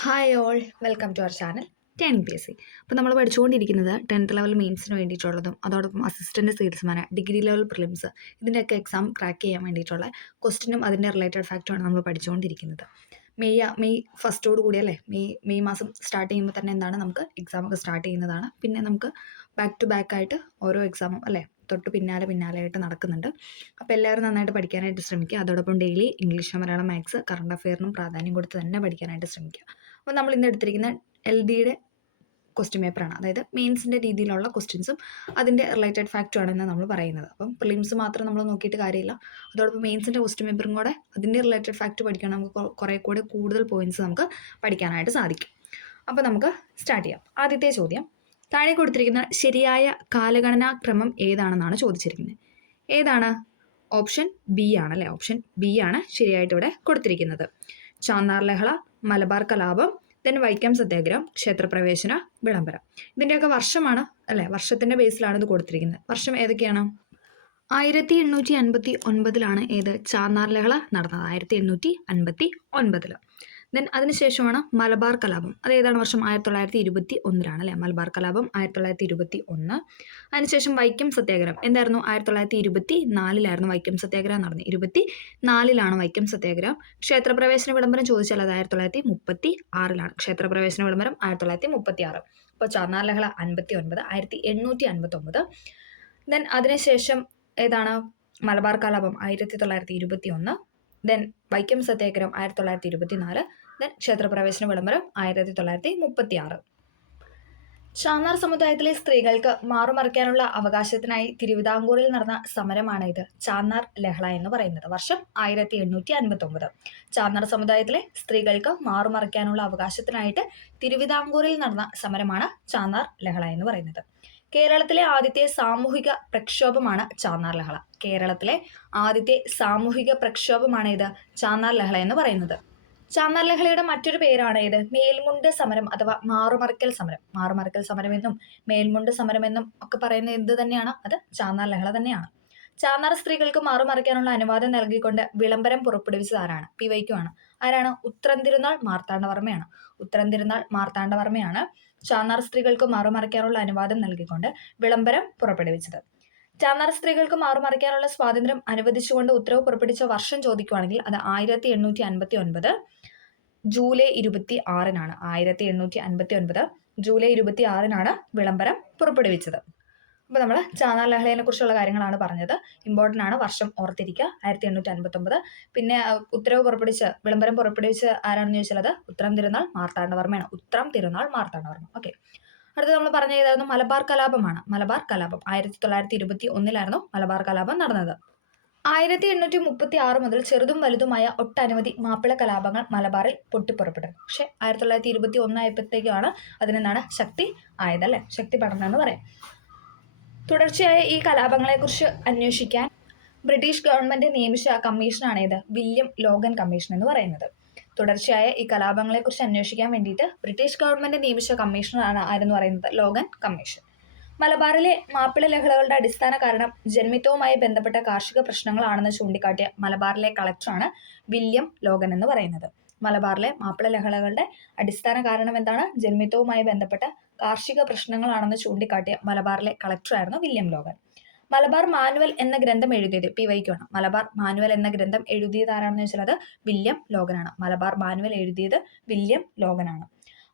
Hi all, welcome to our channel turning P S C. അപ്പോൾ നമ്മൾ പഠിച്ചുകൊണ്ടിരിക്കുന്നത് 10th level മെയിൻസിന് വേണ്ടിയിട്ടുള്ളതും അതോടൊപ്പം assistant salesman, degree level prelims ഇതിൻ്റെയൊക്കെ എക്സാം ക്രാക്ക് ചെയ്യാൻ വേണ്ടിയിട്ടുള്ള ക്വസ്റ്റിനും അതിൻ്റെ റിലേറ്റഡ് ഫാക്റ്റുമാണ് നമ്മൾ പഠിച്ചുകൊണ്ടിരിക്കുന്നത്. മെയ് ഫസ്റ്റോട് കൂടി അല്ലേ, മെയ് മാസം സ്റ്റാർട്ട് ചെയ്യുമ്പോൾ തന്നെ എന്താണ് നമുക്ക് എക്സാമൊക്കെ സ്റ്റാർട്ട് ചെയ്യുന്നതാണ്. പിന്നെ നമുക്ക് ബാക്ക് ടു ബാക്ക് ആയിട്ട് ഓരോ എക്സാമും അല്ലേ തൊട്ട് പിന്നാലെയായിട്ട് നടക്കുന്നുണ്ട്. അപ്പോൾ എല്ലാവരും നന്നായിട്ട് പഠിക്കാനായിട്ട് ശ്രമിക്കുക. അതോടൊപ്പം daily English, Malayalam, maths, current അഫെയറിനും പ്രാധാന്യം കൊടുത്ത് തന്നെ പഠിക്കാനായിട്ട് ശ്രമിക്കുക. അപ്പോൾ നമ്മൾ ഇന്ന് എടുത്തിരിക്കുന്ന LD-യുടെ ക്വസ്റ്റ്യൻ പേപ്പറാണ്, അതായത് മെയിൻസിൻ്റെ രീതിയിലുള്ള ക്വസ്റ്റ്യൻസും അതിൻ്റെ റിലേറ്റഡ് ഫാക്റ്റുമാണ് എന്ന് നമ്മൾ പറയുന്നത്. അപ്പം പ്രിലിംസ് മാത്രം നമ്മൾ നോക്കിയിട്ട് കാര്യമില്ല, അതോടൊപ്പം മെയിൻസിൻ്റെ ക്വസ്റ്റ്യൻ പേപ്പറും കൂടെ അതിൻ്റെ റിലേറ്റഡ് ഫാക്റ്റ് പഠിക്കണം. നമുക്ക് കുറേ കൂടെ കൂടുതൽ പോയിൻറ്റ്സ് നമുക്ക് പഠിക്കാനായിട്ട് സാധിക്കും. അപ്പോൾ നമുക്ക് സ്റ്റാർട്ട് ചെയ്യാം. ആദ്യത്തെ ചോദ്യം, താഴെ കൊടുത്തിരിക്കുന്ന ശരിയായ കാലഗണനാ ക്രമം ഏതാണെന്നാണ് ചോദിച്ചിരിക്കുന്നത്. ഏതാണ്? ഓപ്ഷൻ ബി ആണല്ലേ. ഓപ്ഷൻ ബി ആണ് ശരിയായിട്ട് ഇവിടെ കൊടുത്തിരിക്കുന്നത്. ചാന്നാർ ലഹള, മലബാർ കലാപം, ദെൻ വൈക്കം സത്യാഗ്രഹം, ക്ഷേത്രപ്രവേശന വിളംബരം. ഇതിൻ്റെയൊക്കെ വർഷമാണ് അല്ലേ, വർഷത്തിൻ്റെ ബേസിലാണ് ഇത് കൊടുത്തിരിക്കുന്നത്. വർഷം ഏതൊക്കെയാണ്? 1859 ഏത് ചാന്നാർ ലഹള നടന്നത്. 1859. ദെൻ അതിനുശേഷമാണ് മലബാർ കലാപം. അത് ഏതാണ് വർഷം? 1921 അല്ലേ. മലബാർ കലാപം 1921. അതിനുശേഷം വൈക്കം സത്യാഗ്രഹം എന്തായിരുന്നു? 1924 വൈക്കം സത്യാഗ്രഹം നടന്നത്. 24 വൈക്കം സത്യാഗ്രഹം. ക്ഷേത്രപ്രവേശന വിളംബരം ചോദിച്ചാൽ അത് 1936. ക്ഷേത്രപ്രവേശന വിളംബരം 1936. അപ്പോൾ ചാന്നാർ ലഹള 1859. ദെൻ അതിനുശേഷം ഏതാണ്? മലബാർ കലാപം 1921. ദെൻ വൈക്കം സത്യാഗ്രഹം 1924. ദെൻ ക്ഷേത്രപ്രവേശന വിളംബരം 1936. ചാന്നാർ സമുദായത്തിലെ സ്ത്രീകൾക്ക് മാറുമറിക്കാനുള്ള അവകാശത്തിനായി തിരുവിതാംകൂറിൽ നടന്ന സമരമാണ് ഇത് ചാന്നാർ ലഹള എന്ന് പറയുന്നത്. വർഷം 1859. ചാന്നാർ സമുദായത്തിലെ സ്ത്രീകൾക്ക് മാറുമറിക്കാനുള്ള അവകാശത്തിനായിട്ട് തിരുവിതാംകൂറിൽ നടന്ന സമരമാണ് ചാന്നാർ ലഹള എന്ന് പറയുന്നത്. കേരളത്തിലെ ആദ്യത്തെ സാമൂഹിക പ്രക്ഷോഭമാണ് ചാന്നാർ ലഹള. കേരളത്തിലെ ആദ്യത്തെ സാമൂഹിക പ്രക്ഷോഭമാണ് ഇത് ചാന്നാർ ലഹള എന്ന് പറയുന്നത്. ചാന്നാർ ലഹളയുടെ മറ്റൊരു പേരാണ് ഇത് മേൽമുണ്ട് സമരം അഥവാ മാറുമറിക്കൽ സമരം. മാറുമറിക്കൽ സമരം എന്നും മേൽമുണ്ട് സമരം എന്നും ഒക്കെ പറയുന്നത് എന്ത് തന്നെയാണ്? അത് ചാന്നാർ ലഹള തന്നെയാണ്. ചാന്നാർ സ്ത്രീകൾക്ക് മാറുമറിക്കാനുള്ള അനുവാദം നൽകിക്കൊണ്ട് വിളംബരം പുറപ്പെടുവിച്ചത് ആരാണ്? PYQ ആണ്. ആരാണ്? ഉത്രം തിരുനാൾ മാർത്താണ്ഡവർമ്മയാണ്. ഉത്രം തിരുനാൾ മാർത്താണ്ഡവർമ്മയാണ് ചാന്നാർ സ്ത്രീകൾക്ക് മാറുമറിക്കാനുള്ള അനുവാദം നൽകിക്കൊണ്ട് വിളംബരം പുറപ്പെടുവിച്ചത്. ചാന്നാർ സ്ത്രീകൾക്ക് മാറുമറിക്കാനുള്ള സ്വാതന്ത്ര്യം അനുവദിച്ചുകൊണ്ട് ഉത്തരവ് പുറപ്പെടുവിച്ച വർഷം ചോദിക്കുകയാണെങ്കിൽ അത് 1859 ജൂലൈ 26 1859 ജൂലൈ 26 വിളംബരം പുറപ്പെടുവിച്ചത്. അപ്പോൾ നമ്മൾ ചാന്നാർ ലഹളയെ കുറിച്ചുള്ള കാര്യങ്ങളാണ് പറഞ്ഞത്. ഇമ്പോർട്ടൻ്റ് ആണ്, വർഷം ഓർത്തിരിക്കുക. 1859. പിന്നെ ഉത്തരവ് പുറപ്പെടുവിച്ച് വിളംബരം പുറപ്പെടുവിച്ച് ആരാണെന്ന് ചോദിച്ചാൽ അത് ഉത്രം തിരുനാൾ മാർത്താണ്ഡവർമ്മയാണ്. ഉത്രം തിരുനാൾ മാർത്താണ്ഡവർമ്മ. ഓക്കെ, അടുത്ത് നമ്മൾ പറഞ്ഞ ഏതായിരുന്നു? മലബാർ കലാപമാണ്. മലബാർ കലാപം 1921 മലബാർ കലാപം നടന്നത്. 1836 മുതൽ ചെറുതും വലുതുമായ ഒട്ടനവധി മാപ്പിള കലാപങ്ങൾ മലബാറിൽ പൊട്ടിപ്പുറപ്പെട്ടു. പക്ഷെ 1921 ആയപ്പോഴത്തേക്കാണ് അതിനെന്താണ് ശക്തി ആയതല്ലേ, ശക്തി പടർന്നെന്ന് പറയാം. തുടർച്ചയായ ഈ കലാപങ്ങളെക്കുറിച്ച് അന്വേഷിക്കാൻ ബ്രിട്ടീഷ് ഗവൺമെന്റ് നിയമിച്ച കമ്മീഷനാണ് ഇത് വില്യം ലോഗൻ കമ്മീഷൻ എന്ന് പറയുന്നത്. തുടർച്ചയായ ഈ കലാപങ്ങളെക്കുറിച്ച് അന്വേഷിക്കാൻ വേണ്ടിയിട്ട് ബ്രിട്ടീഷ് ഗവൺമെന്റ് നിയമിച്ച കമ്മീഷനാണ് ആരെന്ന് പറയുന്നത് ലോഗൻ കമ്മീഷൻ. മലബാറിലെ മാപ്പിള ലഹളകളുടെ അടിസ്ഥാന കാരണം ജന്മിത്വവുമായി ബന്ധപ്പെട്ട കാർഷിക പ്രശ്നങ്ങളാണെന്ന് ചൂണ്ടിക്കാട്ടിയ മലബാറിലെ കളക്ടറാണ് വില്യം ലോഗൻ എന്ന് പറയുന്നത്. മലബാറിലെ മാപ്പിള ലഹളകളുടെ അടിസ്ഥാന കാരണം എന്താണ്? ജന്മിത്വവുമായി ബന്ധപ്പെട്ട കാർഷിക പ്രശ്നങ്ങളാണെന്ന് ചൂണ്ടിക്കാട്ടിയ മലബാറിലെ കളക്ടറായിരുന്നു വില്യം ലോഗൻ. മലബാർ മാനുവൽ എന്ന ഗ്രന്ഥം എഴുതിയത് PYQ ആണ്. മലബാർ മാനുവൽ എന്ന ഗ്രന്ഥം എഴുതിയത് ആരാണെന്ന് വെച്ചാൽ അത് വില്യം ലോഗനാണ്. മലബാർ മാനുവൽ എഴുതിയത് വില്യം ലോഗനാണ്.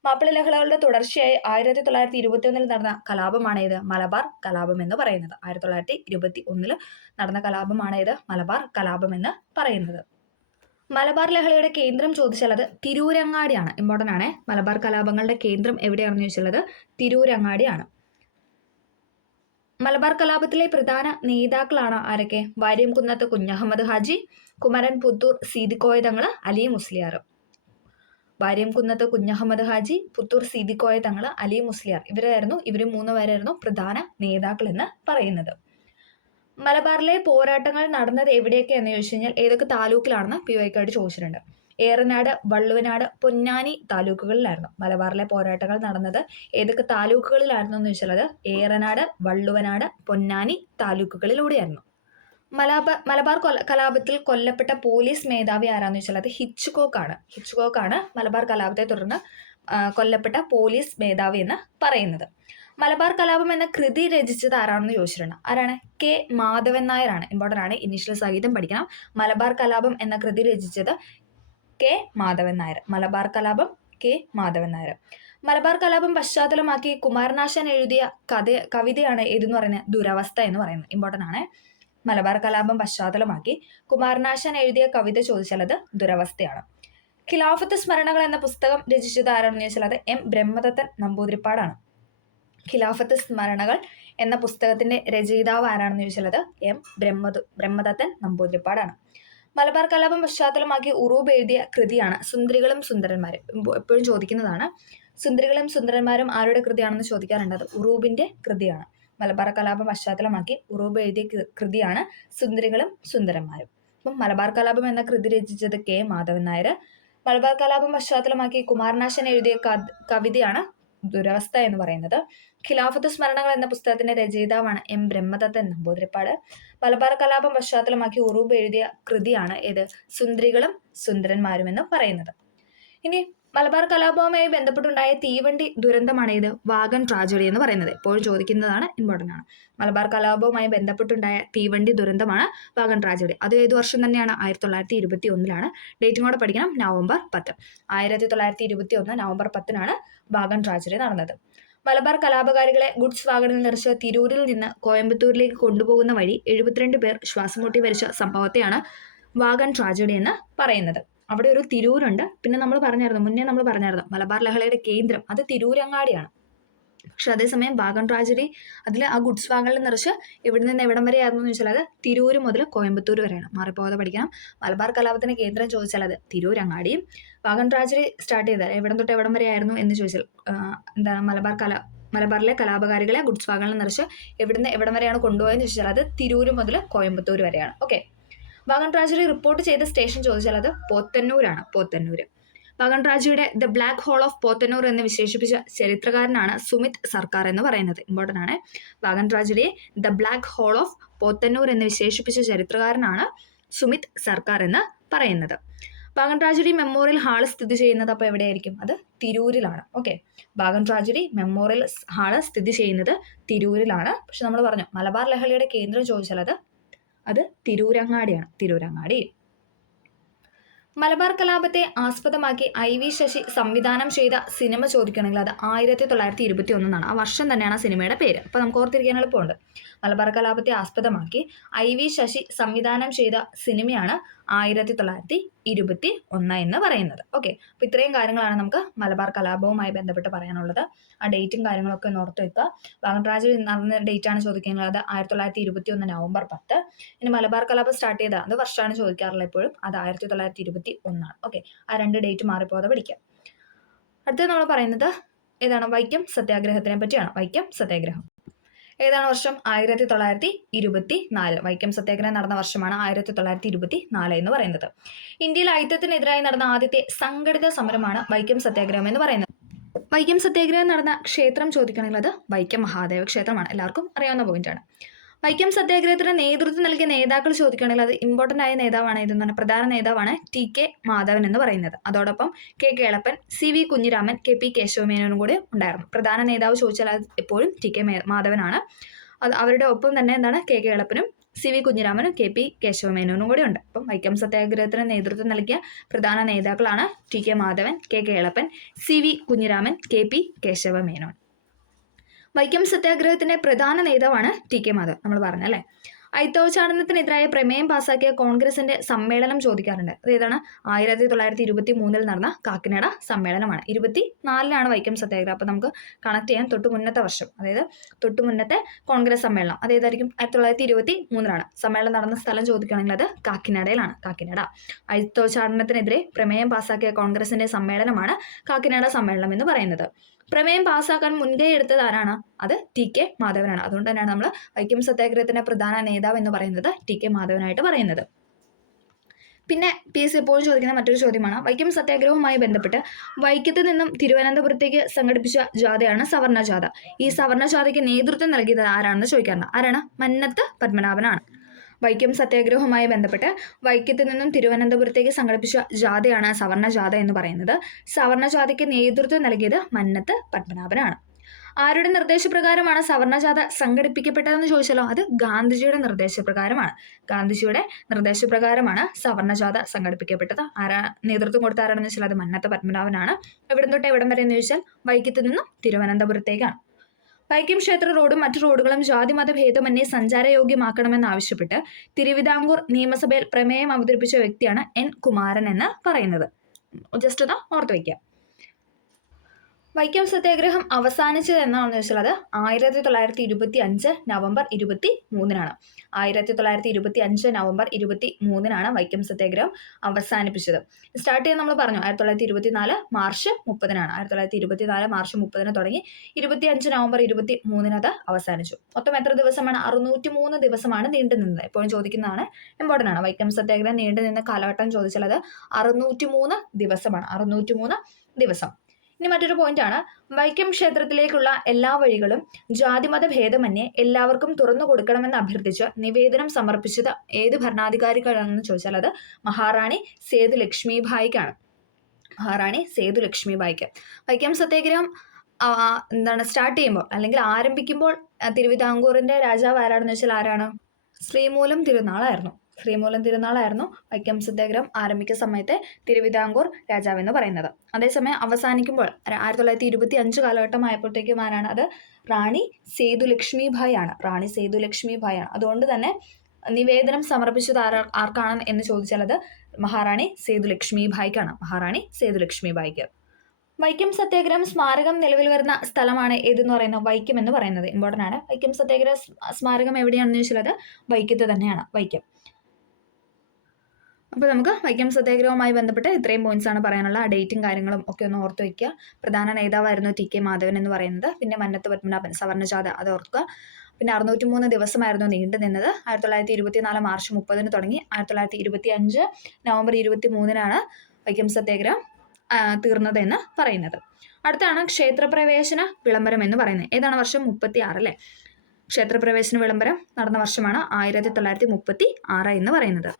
മാപ്പിള ലഹളകളുടെ തുടർച്ചയായി 1921 നടന്ന കലാപമാണ് ഇത് മലബാർ കലാപം എന്ന് പറയുന്നത്. 1921 നടന്ന കലാപമാണ് ഇത് മലബാർ കലാപം എന്ന് പറയുന്നത്. മലബാർ ലഹളയുടെ കേന്ദ്രം ചോദിച്ചാൽ അത് തിരൂരങ്ങാടിയാണ്. ഇമ്പോർട്ടൻ്റ് ആണ്. മലബാർ കലാപങ്ങളുടെ കേന്ദ്രം എവിടെയാണെന്ന് ചോദിച്ചാൽ അത് തിരൂരങ്ങാടിയാണ്. മലബാർ കലാപത്തിലെ പ്രധാന നേതാക്കളാണ് ആരൊക്കെ? വാര്യംകുന്നത്ത് കുഞ്ഞഹമ്മദ് ഹാജി, കുമരൻ പുത്തൂർ സീതിക്കോയ തങ്ങൾ, അലി മുസ്ലിയാർ. വാര്യംകുന്നത്ത് കുഞ്ഞഹമ്മദ് ഹാജി, പുത്തൂർ സീതിക്കോയ തങ്ങൾ, അലി മുസ്ലിയാർ. ഇവർ 3 പേരായിരുന്നു പ്രധാന നേതാക്കൾ എന്ന് പറയുന്നത്. മലബാറിലെ പോരാട്ടങ്ങൾ നടന്നത് എവിടെയൊക്കെ എന്ന് ചോദിച്ചു കഴിഞ്ഞാൽ ഏതൊക്കെ താലൂക്കിലാണെന്ന് PYQ ആയിട്ട് ചോദിച്ചിട്ടുണ്ട്. ഏറനാട്, വള്ളുവനാട്, പൊന്നാനി താലൂക്കുകളിലായിരുന്നു മലബാറിലെ പോരാട്ടങ്ങൾ നടന്നത്. ഏതൊക്കെ താലൂക്കുകളിലായിരുന്നു എന്ന് ചോദിച്ചാൽ അത് ഏറനാട്, വള്ളുവനാട്, പൊന്നാനി താലൂക്കുകളിലൂടെയായിരുന്നു. മലബാർ കലാപത്തിൽ കൊല്ലപ്പെട്ട പോലീസ് മേധാവി ആരാന്ന് ചോദിച്ചാൽ അത് ഹിച്ച്കോക്കാണ് മലബാർ കലാപത്തെ തുടർന്ന് കൊല്ലപ്പെട്ട പോലീസ് മേധാവി എന്ന് പറയുന്നത്. മലബാർ കലാപം എന്ന കൃതി രചിച്ചത് ആരാണെന്ന് ചോദിച്ചിട്ടുണ്ട്. ആരാണ്? കെ മാധവൻ നായരാണ്. ഇമ്പോർട്ടൻ്റ് ആണ്, ഇനീഷ്യൽ സഹിതം പഠിക്കണം. മലബാർ കലാപം എന്ന കൃതി രചിച്ചത് കെ മാധവൻ നായർ. മലബാർ കലാപം കെ മാധവൻ നായർ. മലബാർ കലാപം പശ്ചാത്തലമാക്കി കുമാരനാശാൻ എഴുതിയ കവിതയാണ് ഏതെന്ന് പറയുന്നത്? ദുരവസ്ഥ എന്ന് പറയുന്നത്. ഇമ്പോർട്ടൻ്റ് ആണ്. മലബാർ കലാപം പശ്ചാത്തലമാക്കി കുമാരനാശാൻ എഴുതിയ കവിത ചോദിച്ചാൽ അത് ദുരവസ്ഥയാണ്. ഖിലാഫത്ത് സ്മരണകൾ എന്ന പുസ്തകം രചിച്ചത് ആരാണെന്ന് ചോദിച്ചാൽ അത് എം ബ്രഹ്മദത്തൻ നമ്പൂതിരിപ്പാടാണ്. ഖിലാഫത്ത് സ്മരണകൾ എന്ന പുസ്തകത്തിന്റെ രചയിതാവ് ആരാണെന്ന് ചോദിച്ചാൽ അത് എം ബ്രഹ്മദത്തൻ നമ്പൂതിരിപ്പാടാണ്. മലബാർ കലാപം പശ്ചാത്തലമാക്കി ഉറൂബ് എഴുതിയ കൃതിയാണ് സുന്ദരികളും സുന്ദരന്മാരും. എപ്പോഴും ചോദിക്കുന്നതാണ്. സുന്ദരികളും സുന്ദരന്മാരും ആരുടെ കൃതിയാണെന്ന് ചോദിക്കാറുണ്ട്. അത് ഉറൂബിന്റെ കൃതിയാണ്. മലബാർ കലാപം പശ്ചാത്തലമാക്കി ഉറൂബ് എഴുതിയ കൃതിയാണ് സുന്ദരികളും സുന്ദരന്മാരും. അപ്പം മലബാർ കലാപം എന്ന കൃതി രചിച്ചത് കെ മാധവൻ നായർ. മലബാർ കലാപം പശ്ചാത്തലമാക്കി കുമാരനാശൻ എഴുതിയ കവിതയാണ് ദുരവസ്ഥ എന്ന് പറയുന്നത്. ഖിലാഫത്ത് സ്മരണകൾ എന്ന പുസ്തകത്തിന്റെ രചയിതാവാണ് എം ബ്രഹ്മദത്തൻ നമ്പൂതിരിപ്പാട്. മലബാർ കലാപം പശ്ചാത്തലമാക്കി ഉറൂബ് എഴുതിയ കൃതിയാണ് ഏത്? സുന്ദരികളും സുന്ദരന്മാരും എന്ന് പറയുന്നത്. ഇനി മലബാർ കലാപവുമായി ബന്ധപ്പെട്ടുണ്ടായ തീവണ്ടി ദുരന്തമാണ് ഇത്? വാഗൺ ട്രാജഡി എന്ന് പറയുന്നത്. എപ്പോഴും ചോദിക്കുന്നതാണ്, ഇമ്പോർട്ടൻ്റ് ആണ്. മലബാർ കലാപവുമായി ബന്ധപ്പെട്ടുണ്ടായ തീവണ്ടി ദുരന്തമാണ് വാഗൺ ട്രാജഡി. അത് ഏത് വർഷം തന്നെയാണ്? 1921. ഡേറ്റും കൂടെ പഠിക്കണം. നവംബർ 10. 1921 നവംബർ 10 വാഗൺ ട്രാജഡി നടന്നത്. മലബാർ കലാപകാരികളെ ഗുഡ്സ് വാഗണിൽ നിറച്ച് തിരൂരിൽ നിന്ന് കോയമ്പത്തൂരിലേക്ക് കൊണ്ടുപോകുന്ന വഴി 72 പേർ ശ്വാസം മുട്ടി മരിച്ച സംഭവത്തെയാണ് വാഗൺ ട്രാജഡി എന്ന് പറയുന്നത്. അവിടെ ഒരു തിരൂരുണ്ട്. പിന്നെ മുന്നേ നമ്മൾ പറഞ്ഞായിരുന്നു മലബാർ ലഹളയുടെ കേന്ദ്രം അത് തിരൂരങ്ങാടിയാണ്. പക്ഷെ അതേസമയം വാഗൺ ട്രാജഡി അതിൽ ആ ഗുഡ്സ് വാഗണിൽ നിറച്ച് എവിടെ നിന്ന് എവിടം വരെയായിരുന്നു എന്ന് ചോദിച്ചാൽ അത് തിരൂര് മുതൽ കോയമ്പത്തൂർ വരെയാണ്. മാറിപ്പോകാതെ പഠിക്കണം. മലബാർ കലാപത്തിന്റെ കേന്ദ്രം ചോദിച്ചാൽ അത് തിരൂരങ്ങാടിയും. വാഗൺ ട്രാജഡി സ്റ്റാർട്ട് ചെയ്താൽ എവിടം തൊട്ട് എവിടം വരെ ആയിരുന്നു എന്ന് ചോദിച്ചാൽ എന്താണ് മലബാറിലെ കലാപകാരികളെ ഗുഡ്സ് വാഗണിൽ നിറച്ച് എവിടുന്ന് എവിടം വരെയാണ് കൊണ്ടുപോയെന്ന് ചോദിച്ചാൽ അത് തിരൂര് മുതൽ കോയമ്പത്തൂർ വരെയാണ്. ഓക്കെ. വാഗൺ ട്രാജഡി റിപ്പോർട്ട് ചെയ്ത സ്റ്റേഷൻ ചോദിച്ചാൽ അത് പോത്തന്നൂരാണ്. വാഗൺ ട്രാജഡിയുടെ the black hole of Pothanur എന്ന് വിശേഷിപ്പിച്ച ചരിത്രകാരനാണ് സുമിത് സർക്കാർ എന്ന് പറയുന്നത്. ഇമ്പോർട്ടൻ്റ് ആണ്. വാഗൺ ട്രാജഡിയെ the black hole of Pothanur എന്ന് വിശേഷിപ്പിച്ച ചരിത്രകാരനാണ് സുമിത് സർക്കാർ എന്ന് പറയുന്നത്. വാഗൺ ട്രാജഡി മെമ്മോറിയൽ ഹാൾ സ്ഥിതി ചെയ്യുന്നത് അപ്പോൾ എവിടെയായിരിക്കും? അത് തിരൂരിലാണ്. Okay. Wagon tragedy memorial hall സ്ഥിതി ചെയ്യുന്നത് തിരൂരിലാണ്. പക്ഷെ നമ്മൾ പറഞ്ഞു മലബാർ ലഹളയുടെ കേന്ദ്രം ചോദിച്ചാൽ അത് തിരൂരങ്ങാടി. മലബാർ കലാപത്തെ ആസ്പദമാക്കി IV ശശി സംവിധാനം ചെയ്ത സിനിമ ചോദിക്കണമെങ്കിൽ അത് 1921 ആ വർഷം തന്നെയാണ് ആ സിനിമയുടെ പേര്. അപ്പോൾ നമുക്ക് ഓർത്തിരിക്കാൻ എളുപ്പമുണ്ട്. മലബാർ കലാപത്തെ ആസ്പദമാക്കി IV ശശി സംവിധാനം ചെയ്ത സിനിമയാണ് 1921 എന്ന് പറയുന്നത്. ഓക്കെ. അപ്പോൾ ഇത്രയും കാര്യങ്ങളാണ് നമുക്ക് മലബാർ കലാപവുമായി ബന്ധപ്പെട്ട് പറയാനുള്ളത്. ആ ഡേറ്റും കാര്യങ്ങളൊക്കെ ഒന്ന് ഓർത്ത് വെക്കുക. വാഗൺ ട്രാജഡി നടന്ന ഡേറ്റ് ആണ് ചോദിക്കുന്നത്. 1921 നവംബർ 10. ഇനി മലബാർ കലാപം സ്റ്റാർട്ട് ചെയ്ത അത് വർഷമാണ് ചോദിക്കാറുള്ളത് എപ്പോഴും. അത് 1921. ഓക്കെ. ആ രണ്ട് ഡേറ്റ് മാറിപ്പോകാതെ പഠിക്കാം. അടുത്തത് നമ്മൾ പറയുന്നത് ഏതാണ്? വൈക്കം സത്യാഗ്രഹത്തിനെ പറ്റിയാണ്. വൈക്കം സത്യാഗ്രഹം ഏതാണ് വർഷം? 1924. വൈക്കം സത്യാഗ്രഹം നടന്ന വർഷമാണ് 1924 എന്ന് പറയുന്നത്. ഇന്ത്യയിൽ അയിത്തത്തിനെതിരായി നടന്ന ആദ്യത്തെ സംഘടിത സമരമാണ് വൈക്കം സത്യാഗ്രഹം എന്ന് പറയുന്നത്. വൈക്കം സത്യാഗ്രഹം നടന്ന ക്ഷേത്രം ചോദിക്കണമെങ്കിൽ അത് വൈക്കം മഹാദേവ ക്ഷേത്രമാണ്. എല്ലാവർക്കും അറിയാവുന്ന പോയിന്റാണ്. വൈക്കം സത്യാഗ്രഹത്തിന് നേതൃത്വം നൽകിയ നേതാക്കൾ ചോദിക്കുകയാണെങ്കിൽ അത് ഇമ്പോർട്ടൻ്റ് ആയ നേതാവാണ്. ഇതെന്നാണ് പ്രധാന നേതാവാണ് TK മാധവൻ എന്ന് പറയുന്നത്. അതോടൊപ്പം KK എളപ്പൻ, CV കുഞ്ഞിരാമൻ, KP കേശവമേനോനും കൂടി ഉണ്ടായിരുന്നു. പ്രധാന നേതാവ് ചോദിച്ചാൽ അത് എപ്പോഴും TK മാധവനാണ്. അത് അവരുടെ ഒപ്പം തന്നെ എന്താണ് KK എളപ്പനും CV കുഞ്ഞിരാമനും KP കേശവമേനോനും കൂടി ഉണ്ട്. അപ്പം വൈക്കം സത്യാഗ്രഹത്തിന് നേതൃത്വം നൽകിയ പ്രധാന നേതാക്കളാണ് TK Madhavan, KK എളപ്പൻ, CV Kunhiraman, KP Kesava Menon. Vaikom സത്യാഗ്രഹത്തിന്റെ പ്രധാന നേതാവാണ് TK മാധവൻ. നമ്മൾ പറഞ്ഞല്ലേ. അയിത്തോച്ചാടനത്തിനെതിരായ പ്രമേയം പാസാക്കിയ കോൺഗ്രസിന്റെ സമ്മേളനം ചോദിക്കാറുണ്ട്. അത് ഏതാണ്? 1923 നടന്ന കാക്കിനാട സമ്മേളനമാണ്. 24 വൈക്കം സത്യാഗ്രഹം. അപ്പോൾ നമുക്ക് കണക്ട് ചെയ്യാൻ തൊട്ട് മുന്നത്തെ വർഷം, അതായത് തൊട്ട് മുന്നത്തെ കോൺഗ്രസ് സമ്മേളനം അതേതായിരിക്കും? 1923 സമ്മേളനം നടന്ന സ്ഥലം ചോദിക്കുകയാണെങ്കിൽ അത് കാക്കിനാടയിലാണ്. കാക്കിനാട. അയിത്തോച്ചാടനത്തിനെതിരെ പ്രമേയം പാസാക്കിയ കോൺഗ്രസിന്റെ സമ്മേളനമാണ് കാക്കിനാട സമ്മേളനം എന്ന് പറയുന്നത്. പ്രമേയം പാസ്സാക്കാൻ മുൻകൈ എടുത്തത് ആരാണ്? അത് TK മാധവനാണ്. അതുകൊണ്ട് തന്നെയാണ് നമ്മൾ വൈക്കം സത്യാഗ്രഹത്തിന്റെ പ്രധാന നേതാവ് എന്ന് പറയുന്നത് TK മാധവനായിട്ട് പറയുന്നത്. പിന്നെ PSC എപ്പോഴും ചോദിക്കുന്ന മറ്റൊരു ചോദ്യമാണ് വൈക്കം സത്യാഗ്രഹവുമായി ബന്ധപ്പെട്ട് വൈക്കത്ത് നിന്നും തിരുവനന്തപുരത്തേക്ക് സംഘടിപ്പിച്ച ജാഥയാണ് സവർണ ജാഥ. ഈ സവർണ ജാഥയ്ക്ക് നേതൃത്വം നൽകിയത് ആരാണെന്ന് ചോദിക്കാറുണ്ട്. ആരാണ്? മന്നത്ത് പത്മനാഭനാണ്. വൈക്കം സത്യാഗ്രഹവുമായി ബന്ധപ്പെട്ട് വൈക്കത്ത് നിന്നും തിരുവനന്തപുരത്തേക്ക് സംഘടിപ്പിച്ച ജാഥയാണ് സവർണ ജാഥ എന്ന് പറയുന്നത്. സവർണ ജാഥയ്ക്ക് നേതൃത്വം നൽകിയത് മന്നത്ത് പത്മനാഭനാണ്. ആരുടെ നിർദ്ദേശപ്രകാരമാണ് സവർണ ജാഥ സംഘടിപ്പിക്കപ്പെട്ടതെന്ന് ചോദിച്ചാലോ അത് ഗാന്ധിജിയുടെ നിർദ്ദേശപ്രകാരമാണ്. ഗാന്ധിജിയുടെ നിർദ്ദേശപ്രകാരമാണ് സവർണ ജാഥ സംഘടിപ്പിക്കപ്പെട്ടത്. നേതൃത്വം കൊടുത്ത ആരാണെന്ന് വെച്ചാൽ അത് മന്നത്ത് പത്മനാഭനാണ്. എവിടം തൊട്ട് എവിടം വരെ എന്ന് ചോദിച്ചാൽ വൈക്കത്ത് നിന്നും തിരുവനന്തപുരത്തേക്കാണ്. വൈക്കം ക്ഷേത്ര റോഡും മറ്റു റോഡുകളും ജാതിമത ഭേദമന്യേ സഞ്ചാരയോഗ്യമാക്കണമെന്നാവശ്യപ്പെട്ട് തിരുവിതാംകൂർ നിയമസഭയിൽ പ്രമേയം അവതരിപ്പിച്ച വ്യക്തിയാണ് എൻ കുമാരൻ എന്ന് പറയുന്നത്. ജസ്റ്റ് ഒന്ന് ഓർത്ത് വയ്ക്കുക. വൈക്കം സത്യാഗ്രഹം അവസാനിച്ചത് എന്നാണെന്ന് വെച്ചാൽ അത് 1925 നവംബർ 23-നാണ്. 1925 നവംബർ 23-നാണ് വൈക്കം സത്യാഗ്രഹം അവസാനിപ്പിച്ചത്. സ്റ്റാർട്ട് ചെയ്യാൻ നമ്മൾ പറഞ്ഞു 1924 മാർച്ച് 30-നാണ്. 1924 മാർച്ച് 30-ന് തുടങ്ങി 25 നവംബർ 23-ന് അത് അവസാനിച്ചു. മൊത്തം എത്ര ദിവസമാണ്? 603 ദിവസമാണ് നീണ്ടു നിന്നത്. എപ്പോഴും ചോദിക്കുന്നതാണ്, ഇമ്പോർട്ടൻ്റ് ആണ്. വൈക്കം സത്യാഗ്രഹം നീണ്ടു നിന്ന കാലഘട്ടം ചോദിച്ചാൽ അത് 603 ദിവസമാണ്. 603 ദിവസം. ഇനി മറ്റൊരു പോയിന്റാണ്, വൈക്കം ക്ഷേത്രത്തിലേക്കുള്ള എല്ലാ വഴികളും ജാതിമത ഭേദമന്യേ എല്ലാവർക്കും തുറന്നു കൊടുക്കണമെന്ന് അഭ്യർത്ഥിച്ച് നിവേദനം സമർപ്പിച്ചത് ഏത് ഭരണാധികാരിക്കാണെന്ന് ചോദിച്ചാൽ അത് മഹാറാണി സേതു ലക്ഷ്മിഭായിക്കാണ്. മഹാറാണി സേതു ലക്ഷ്മിഭായിക്ക്. വൈക്കം സത്യാഗ്രഹം സ്റ്റാർട്ട് ചെയ്യുമ്പോൾ അല്ലെങ്കിൽ ആരംഭിക്കുമ്പോൾ തിരുവിതാംകൂറിന്റെ രാജാവ് ആരാണെന്ന് വെച്ചാൽ ആരാണ്? ശ്രീമൂലം തിരുനാളായിരുന്നു വൈക്കം സത്യാഗ്രഹം ആരംഭിക്കുന്ന സമയത്തെ തിരുവിതാംകൂർ രാജാവ് എന്ന് പറയുന്നത്. അതേസമയം അവസാനിക്കുമ്പോൾ 1925 കാലഘട്ടമായപ്പോഴത്തേക്കും ആരാണ്? അത് റാണി സേതു ലക്ഷ്മിഭായി ആണ്. അതുകൊണ്ട് തന്നെ നിവേദനം സമർപ്പിച്ചത് ആർക്കാണ് എന്ന് ചോദിച്ചാൽ അത് മഹാറാണി സേതു ലക്ഷ്മിഭായിക്കാണ്. വൈക്കം സത്യാഗ്രഹം സ്മാരകം നിലവിൽ വരുന്ന സ്ഥലമാണ് ഏതെന്ന് പറയുന്നത്? വൈക്കം എന്ന് പറയുന്നത് ഇമ്പോർട്ടൻ്റ് ആണ്. വൈക്കം സത്യാഗ്രഹ സ്മാരകം എവിടെയാണെന്ന് ചോദിച്ചാൽ അത് വൈക്കത്ത് തന്നെയാണ്. വൈക്കം. അപ്പോൾ നമുക്ക് വൈക്കം സത്യാഗ്രഹവുമായി ബന്ധപ്പെട്ട് ഇത്രയും പോയിന്റ്സ് ആണ് പറയാനുള്ള. ഡേറ്റും കാര്യങ്ങളും ഒക്കെ ഒന്ന് ഓർത്ത് വയ്ക്കുക. പ്രധാന നേതാവായിരുന്നു ടി.കെ. മാധവൻ എന്ന് പറയുന്നത്. പിന്നെ മന്നത്ത് പത്മനാഭൻ, സവർണജാഥ, അത് ഓർക്കുക. പിന്നെ 603 ദിവസമായിരുന്നു നീണ്ടു നിന്നത്. 1924 മാർച്ച് 30-ന് തുടങ്ങി 1925 നവംബർ 23-നാണ് വൈക്കം സത്യാഗ്രഹം തീർന്നത് എന്ന് പറയുന്നത്. അടുത്താണ് ക്ഷേത്രപ്രവേശന വിളംബരം എന്ന് പറയുന്നത്. ഏതാണ് വർഷം? 36 അല്ലേ? ക്ഷേത്രപ്രവേശന വിളംബരം നടന്ന വർഷമാണ് 1936 എന്ന് പറയുന്നത്.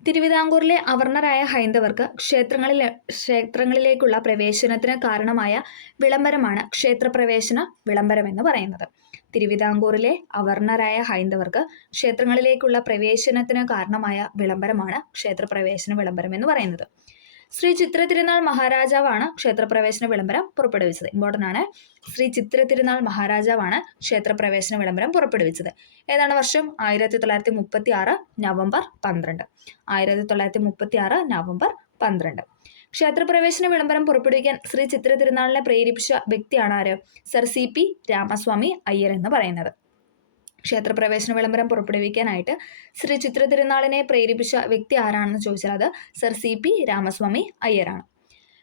തിരുവിതാംകൂറിലെ അവർണരായ ഹൈന്ദവർക്ക് ക്ഷേത്രങ്ങളിലേക്കുള്ള പ്രവേശനത്തിന് കാരണമായ വിളംബരമാണ് ക്ഷേത്രപ്രവേശന വിളംബരം എന്ന് പറയുന്നത്. തിരുവിതാംകൂറിലെ അവർണരായ ഹൈന്ദവർക്ക് ക്ഷേത്രങ്ങളിലേക്കുള്ള പ്രവേശനത്തിന് കാരണമായ വിളംബരമാണ് ക്ഷേത്രപ്രവേശന വിളംബരം എന്ന് പറയുന്നത്. ശ്രീ ചിത്ര തിരുനാൾ മഹാരാജാവാണ് ക്ഷേത്രപ്രവേശന വിളംബരം പുറപ്പെടുവിച്ചത്. ഇമ്പോർട്ടൻ്റ് ആണ്. ശ്രീ ചിത്ര തിരുനാൾ മഹാരാജാവാണ് ക്ഷേത്രപ്രവേശന വിളംബരം പുറപ്പെടുവിച്ചത്. ഏതാണ് വർഷം? 1936 നവംബർ 12. 1936 നവംബർ 12. ക്ഷേത്രപ്രവേശന വിളംബരം പുറപ്പെടുവിക്കാൻ ശ്രീ ചിത്ര തിരുനാളിനെ പ്രേരിപ്പിച്ച വ്യക്തിയാണ് ആര്? സർ CP രാമസ്വാമി അയ്യർ എന്ന് പറയുന്നത്. ക്ഷേത്രപ്രവേശന വിളംബരം പുറപ്പെടുവിക്കാനായിട്ട് ശ്രീ ചിത്ര തിരുനാളിനെ പ്രേരിപ്പിച്ച വ്യക്തി ആരാണെന്ന് ചോദിച്ചാൽ അത് സർ CP രാമസ്വാമി അയ്യരാണ്.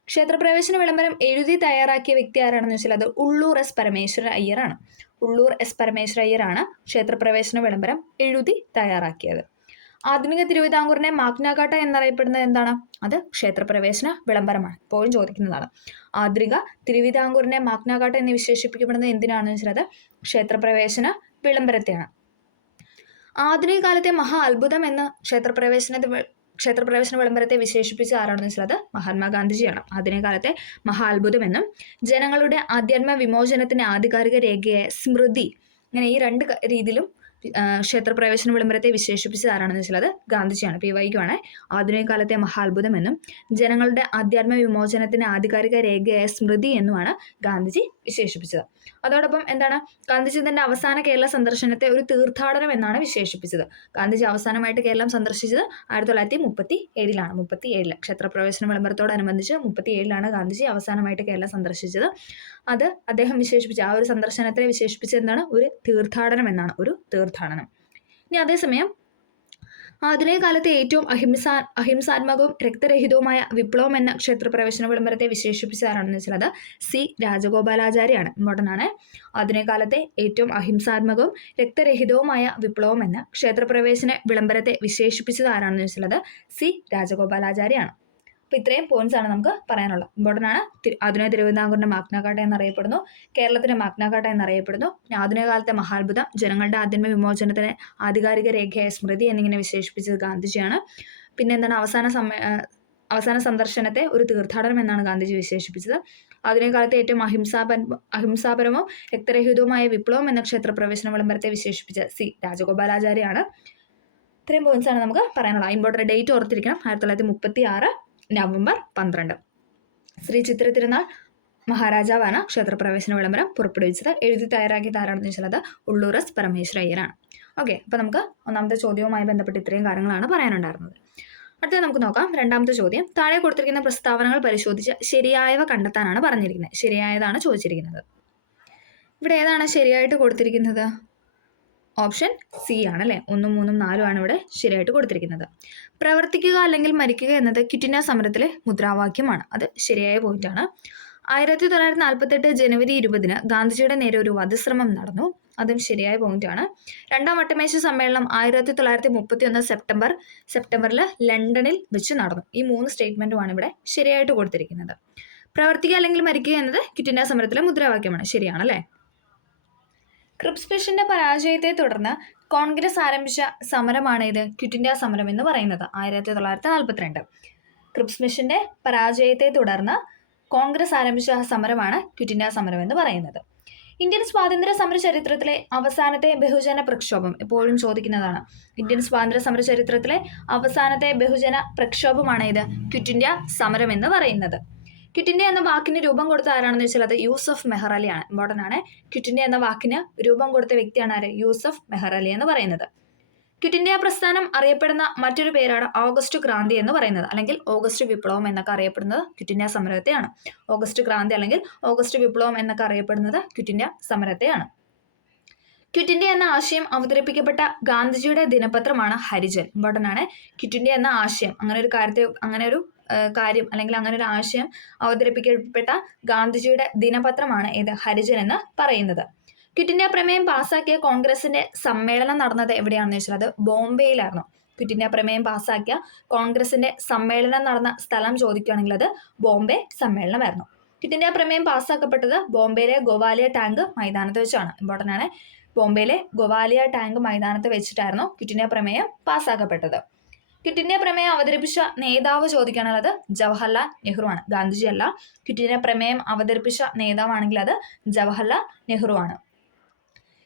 ക്ഷേത്രപ്രവേശന വിളംബരം എഴുതി തയ്യാറാക്കിയ വ്യക്തി ആരാണെന്ന് വെച്ചാൽ അത് ഉള്ളൂർ S. പരമേശ്വര അയ്യരാണ്. ക്ഷേത്രപ്രവേശന വിളംബരം എഴുതി തയ്യാറാക്കിയത്. ആധുനിക തിരുവിതാംകൂറിനെ മാഗ്ന കാർട്ട എന്നറിയപ്പെടുന്നത് എന്താണ്? അത് ക്ഷേത്രപ്രവേശന വിളംബരമാണ്. എപ്പോഴും ചോദിക്കുന്നതാണ്. ആധുനിക തിരുവിതാംകൂറിനെ മാഗ്ന കാർട്ട എന്ന് വിശേഷിപ്പിക്കപ്പെടുന്നത് എന്തിനാണെന്ന് വെച്ചാൽ അത് ക്ഷേത്രപ്രവേശന വിളംബരത്തെയാണ്. ആധുനിക കാലത്തെ മഹാ അത്ഭുതം എന്ന് ക്ഷേത്രപ്രവേശന വിളംബരത്തെ വിശേഷിപ്പിച്ച ആരാണെന്ന് വെച്ചാൽ അത് മഹാത്മാഗാന്ധിജിയാണ്. ആധുനിക കാലത്തെ മഹാ അത്ഭുതമെന്നും ജനങ്ങളുടെ ആധ്യാത്മ വിമോചനത്തിന്റെ ആധികാരിക രേഖയായ സ്മൃതി, ഇങ്ങനെ ഈ രണ്ട് രീതിയിലും ക്ഷേത്രപ്രവേശന വിളംബരത്തെ വിശേഷിപ്പിച്ചത് ആരാണെന്ന് വെച്ചാൽ അത് ഗാന്ധിജിയാണ്. വൈകുവാണ്. ആധുനിക കാലത്തെ മഹാ അത്ഭുതമെന്നും ജനങ്ങളുടെ ആധ്യാത്മ വിമോചനത്തിന്റെ ആധികാരിക രേഖയായ സ്മൃതി എന്നുമാണ് ഗാന്ധിജി വിശേഷിപ്പിച്ചത്. അതോടൊപ്പം എന്താണ്? ഗാന്ധിജി തന്റെ അവസാന കേരള സന്ദർശനത്തെ ഒരു തീർത്ഥാടനം എന്നാണ് വിശേഷിപ്പിച്ചത്. ഗാന്ധിജി അവസാനമായിട്ട് കേരളം സന്ദർശിച്ചത് 1937-ലാണ്. 37 ക്ഷേത്രപ്രവേശന വിളംബരത്തോടനുബന്ധിച്ച് 37-ലാണ് ഗാന്ധിജി അവസാനമായിട്ട് കേരളം സന്ദർശിച്ചത്. അത് അദ്ദേഹം വിശേഷിപ്പിച്ച ആ ഒരു സന്ദർശനത്തെ വിശേഷിപ്പിച്ചത് എന്താണ്? ഒരു തീർത്ഥാടനം എന്നാണ്. ഒരു തീർത്ഥാടനം. ഇനി അതേസമയം ആധുനിക കാലത്തെ ഏറ്റവും അഹിംസാത്മകവും രക്തരഹിതവുമായ വിപ്ലവം എന്ന ക്ഷേത്രപ്രവേശന വിളംബരത്തെ വിശേഷിപ്പിച്ച ആരാണെന്ന് വെച്ചാൽ അത് C. രാജഗോപാലാചാര്യാണ്. ഇമ്പോർട്ടൻ്റ് ആണ്. ആധുനിക കാലത്തെ ഏറ്റവും അഹിംസാത്മകവും രക്തരഹിതവുമായ വിപ്ലവം എന്ന ക്ഷേത്രപ്രവേശന വിളംബരത്തെ വിശേഷിപ്പിച്ചത് ആരാണെന്ന് വെച്ചാൽ അത് C. രാജഗോപാലാചാര്യാണ്. അപ്പോൾ ഇത്രയും പോയിന്റ്സ് ആണ് നമുക്ക് പറയാനുള്ളത്. ഇമ്പോർട്ടൻ്റ് ആണ്. ആധുനിക തിരുവിതാംകൂറിന്റെ മാഗ്ന കാർട്ട എന്നറിയപ്പെടുന്നു, കേരളത്തിന്റെ മാഗ്ന കാർട്ട എന്നറിയപ്പെടുന്നു. പിന്നെ ആധുനിക കാലത്തെ മഹാത്ഭുതം, ജനങ്ങളുടെ ആത്മ വിമോചനത്തിന് ആധികാരിക രേഖയായ സ്മൃതി എന്നിങ്ങനെ വിശേഷിപ്പിച്ചത് ഗാന്ധിജിയാണ്. പിന്നെ എന്താണ്, അവസാന സന്ദർശനത്തെ ഒരു തീർത്ഥാടനം എന്നാണ് ഗാന്ധിജി വിശേഷിപ്പിച്ചത്. ആധുനിക കാലത്തെ ഏറ്റവും അഹിംസാപരമോ രക്തരഹിതവുമായ വിപ്ലവം എന്ന ക്ഷേത്രപ്രവേശന വിളംബരത്തെ വിശേഷിപ്പിച്ച സി രാജഗോപാലാചാര്യാണ്. ഇത്രയും പോയിന്റ്സ് ആണ് നമുക്ക് പറയാനുള്ളത്. ഇമ്പോർട്ടൻ്റ് ഡേറ്റ് ഓർത്തിരിക്കണം, 1936 നവംബർ 12. ശ്രീ ചിത്ര തിരുനാൾ മഹാരാജാവാണ് ക്ഷേത്രപ്രവേശന വിളംബരം പുറപ്പെടുവിച്ചത്. എഴുതി തയ്യാറാക്കിയത് ആരാണെന്ന് വെച്ചാൽ അത് ഉള്ളൂർ എസ് പരമേശ്വര അയ്യരാണ്. ഓക്കെ, അപ്പോൾ നമുക്ക് ഒന്നാമത്തെ ചോദ്യവുമായി ബന്ധപ്പെട്ട് ഇത്രയും കാര്യങ്ങളാണ് പറയാനുണ്ടായിരുന്നത്. അടുത്തത് നമുക്ക് നോക്കാം. രണ്ടാമത്തെ ചോദ്യം, താഴെ കൊടുത്തിരിക്കുന്ന പ്രസ്താവനകൾ പരിശോധിച്ച് ശരിയായവ കണ്ടെത്താനാണ് പറഞ്ഞിരിക്കുന്നത്. ശരിയായതാണ് ചോദിച്ചിരിക്കുന്നത്. ഇവിടെ ഏതാണ് ശരിയായിട്ട് കൊടുത്തിരിക്കുന്നത്? ഓപ്ഷൻ സി ആണ് അല്ലേ. 1, 3, 4 ആണ് ഇവിടെ ശരിയായിട്ട് കൊടുത്തിരിക്കുന്നത്. പ്രവർത്തിക്കുക അല്ലെങ്കിൽ മരിക്കുക എന്നത് ക്വിറ്റ് ഇന്ത്യ സമരത്തിലെ മുദ്രാവാക്യമാണ്. അത് ശരിയായ പോയിന്റാണ്. 1948 ജനുവരി 20 ഗാന്ധിജിയുടെ നേരെ ഒരു വധശ്രമം നടന്നു. അതും ശരിയായ പോയിന്റാണ്. രണ്ടാം വട്ടമേശ സമ്മേളനം 1931 സെപ്റ്റംബറിൽ ലണ്ടനിൽ വെച്ച് നടന്നു. ഈ 3 സ്റ്റേറ്റ്മെന്റുമാണ് ഇവിടെ ശരിയായിട്ട് കൊടുത്തിരിക്കുന്നത്. പ്രവർത്തിക്കുക അല്ലെങ്കിൽ മരിക്കുക എന്നത് ക്വിറ്റ് ഇന്ത്യ സമരത്തിലെ മുദ്രാവാക്യമാണ്. ശരിയാണല്ലേ. ക്രിപ്സ് മിഷന്റെ പരാജയത്തെ തുടർന്ന് കോൺഗ്രസ് ആരംഭിച്ച സമരമാണ് ഇത് ക്വിറ്റ് ഇന്ത്യ സമരം എന്ന് പറയുന്നത്. 1942 ക്രിപ്സ് മിഷന്റെ പരാജയത്തെ തുടർന്ന് കോൺഗ്രസ് ആരംഭിച്ച സമരമാണ് ക്വിറ്റ് ഇന്ത്യ സമരം എന്ന് പറയുന്നത്. ഇന്ത്യൻ സ്വാതന്ത്ര്യ സമര ചരിത്രത്തിലെ അവസാനത്തെ ബഹുജന പ്രക്ഷോഭം എപ്പോഴും ചോദിക്കുന്നതാണ്. ഇന്ത്യൻ സ്വാതന്ത്ര്യ സമര ചരിത്രത്തിലെ അവസാനത്തെ ബഹുജന പ്രക്ഷോഭമാണ് ഇത് ക്വിറ്റ് ഇന്ത്യ സമരം എന്ന് പറയുന്നത്. ക്വിറ്റ് ഇന്ത്യ എന്ന വാക്കിന് രൂപം കൊടുത്ത ആരാണെന്ന് വെച്ചാൽ അത് യൂസഫ് മെഹർ അലിയാണ്. ഇമ്പോർട്ടൻ്റ് ആണ്. ക്വിറ്റ് ഇന്ത്യ എന്ന വാക്കിന് രൂപം കൊടുത്ത വ്യക്തിയാണ് ആര്? യൂസഫ് മെഹർ അലി എന്ന് പറയുന്നത്. ക്വിറ്റ് ഇന്ത്യ പ്രസ്ഥാനം അറിയപ്പെടുന്ന മറ്റൊരു പേരാണ് ഓഗസ്റ്റ് ക്രാന്തി എന്ന് പറയുന്നത്, അല്ലെങ്കിൽ ഓഗസ്റ്റ് വിപ്ലവം എന്നൊക്കെ അറിയപ്പെടുന്നത് ക്വിറ്റ് ഇന്ത്യ സമരത്തെയാണ്. ഓഗസ്റ്റ് ക്രാന്തി അല്ലെങ്കിൽ ഓഗസ്റ്റ് വിപ്ലവം എന്നൊക്കെ അറിയപ്പെടുന്നത് ക്വിറ്റ് ഇന്ത്യ സമരത്തെയാണ്. ക്വിറ്റ് ഇന്ത്യ എന്ന ആശയം അവതരിപ്പിക്കപ്പെട്ട ഗാന്ധിജിയുടെ ദിനപത്രമാണ് ഹരിജൻ. ഇമ്പോർട്ടൻ്റ് ആണ്. ക്വിറ്റ് ഇന്ത്യ എന്ന ആശയം, അങ്ങനെ ഒരു കാര്യം അല്ലെങ്കിൽ അങ്ങനെ ഒരു ആശയം അവതരിപ്പിക്കപ്പെട്ട ഗാന്ധിജിയുടെ ദിനപത്രമാണ് ഇത് ഹരിജൻ എന്ന് പറയുന്നത്. ക്വിറ്റ് ഇന്ത്യ പ്രമേയം പാസ്സാക്കിയ കോൺഗ്രസിന്റെ സമ്മേളനം നടന്നത് എവിടെയാണെന്ന് വെച്ചാൽ അത് ബോംബെയിലായിരുന്നു. ക്വിറ്റ് ഇന്ത്യ പ്രമേയം പാസ്സാക്കിയ കോൺഗ്രസിന്റെ സമ്മേളനം നടന്ന സ്ഥലം ചോദിക്കുകയാണെങ്കിൽ അത് ബോംബെ സമ്മേളനമായിരുന്നു. ക്വിറ്റ് ഇന്ത്യ പ്രമേയം പാസ്സാക്കപ്പെട്ടത് ബോംബെയിലെ ഗോവാലിയ ടാങ്ക് മൈതാനത്ത് വെച്ചാണ്. ഇമ്പോർട്ടൻ്റ് ആണ്. ബോംബെയിലെ ഗോവാലിയ ടാങ്ക് മൈതാനത്ത് വെച്ചിട്ടായിരുന്നു ക്വിറ്റ് ഇന്ത്യ പ്രമേയം പാസ്സാക്കപ്പെട്ടത്. ക്വിറ്റ് ഇന്ത്യ പ്രമേയം അവതരിപ്പിച്ച നേതാവ് ചോദിക്കുകയാണെങ്കിൽ അത് ജവഹർലാൽ നെഹ്റു ആണ്, ഗാന്ധിജി അല്ല. ക്വിറ്റ് ഇന്ത്യ പ്രമേയം അവതരിപ്പിച്ച നേതാവാണെങ്കിൽ അത് ജവഹർലാൽ നെഹ്റു ആണ്.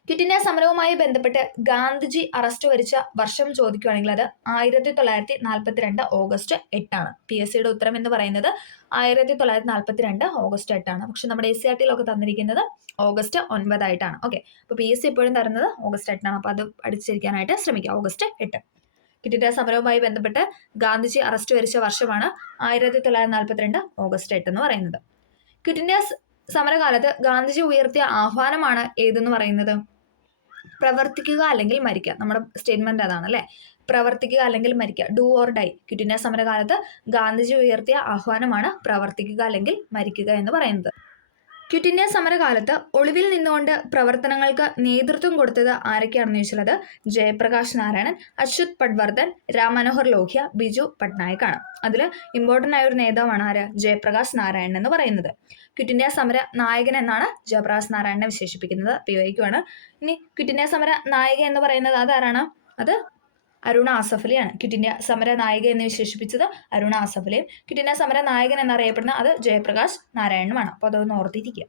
ക്വിറ്റ് ഇന്ത്യ സമരവുമായി ബന്ധപ്പെട്ട് ഗാന്ധിജി അറസ്റ്റ് വരിച്ച വർഷം ചോദിക്കുകയാണെങ്കിൽ അത് 1942 ഓഗസ്റ്റ് 8 ആണ്. PSCയുടെ ഉത്തരം എന്ന് പറയുന്നത് 1942 ഓഗസ്റ്റ് 8 ആണ്. പക്ഷെ നമ്മുടെ SCRT-യിലൊക്കെ തന്നിരിക്കുന്നത് ഓഗസ്റ്റ് 9 ആയിട്ടാണ്. ഓക്കെ, അപ്പോൾ PSC എപ്പോഴും തരുന്നത് ഓഗസ്റ്റ് 8 ആണ്. അപ്പോൾ അത് പഠിച്ചിരിക്കാനായിട്ട് ശ്രമിക്കുക. ഓഗസ്റ്റ് 8. ക്വിറ്റ് ഇന്ത്യ സമരവുമായി ബന്ധപ്പെട്ട് ഗാന്ധിജി അറസ്റ്റ് വരിച്ച വർഷമാണ് 1942 ഓഗസ്റ്റ് 8 എന്ന് പറയുന്നത്. ക്വിറ്റ് ഇന്ത്യ സമരകാലത്ത് ഗാന്ധിജി ഉയർത്തിയ ആഹ്വാനമാണ് ഏതെന്ന് പറയുന്നത്? പ്രവർത്തിക്കുക അല്ലെങ്കിൽ മരിക്കുക. നമ്മുടെ സ്റ്റേറ്റ്മെന്റ് അതാണ് അല്ലേ. പ്രവർത്തിക്കുക അല്ലെങ്കിൽ മരിക്കുക, do or die. Quit India സമരകാലത്ത് ഗാന്ധിജി ഉയർത്തിയ ആഹ്വാനമാണ് പ്രവർത്തിക്കുക അല്ലെങ്കിൽ മരിക്കുക എന്ന് പറയുന്നത്. ക്വിറ്റ് ഇന്ത്യ സമരകാലത്ത് ഒളിവിൽ നിന്നുകൊണ്ട് പ്രവർത്തനങ്ങൾക്ക് നേതൃത്വം കൊടുത്തത് ആരൊക്കെയാണെന്ന് ചോദിച്ചാൽ അത് ജയപ്രകാശ് നാരായണൻ, അച്യുത് പട്വർദ്ധൻ, രാം മനോഹർ ലോഹ്യ, ബിജു പട്നായിക് ആണ്. അതിൽ ഇമ്പോർട്ടൻ്റ് ആയ ഒരു നേതാവാണ് ആര്? ജയപ്രകാശ് നാരായണൻ എന്ന് പറയുന്നത്. ക്വിറ്റ് ഇന്ത്യ സമര നായകൻ എന്നാണ് ജയപ്രകാശ് നാരായണനെ വിശേഷിപ്പിക്കുന്നത്. PYQ-ആണ്. ഇനി ക്വിറ്റ് ഇന്ത്യ സമര നായിക എന്ന് പറയുന്നത് അതാരാണ്? അത് അരുണ ആസഫ് അലിയാണ്. ക്വിറ്റ് ഇന്ത്യ സമര നായിക എന്ന് വിശേഷിപ്പിച്ചത് അരുണ ആസഫ് അലിയും. ക്വിറ്റ് ഇന്ത്യ സമര നായകൻ എന്നറിയപ്പെടുന്ന അത് ജയപ്രകാശ് നാരായണനുമാണ്. അപ്പോൾ അതൊന്ന് ഓർത്തിരിക്കുക.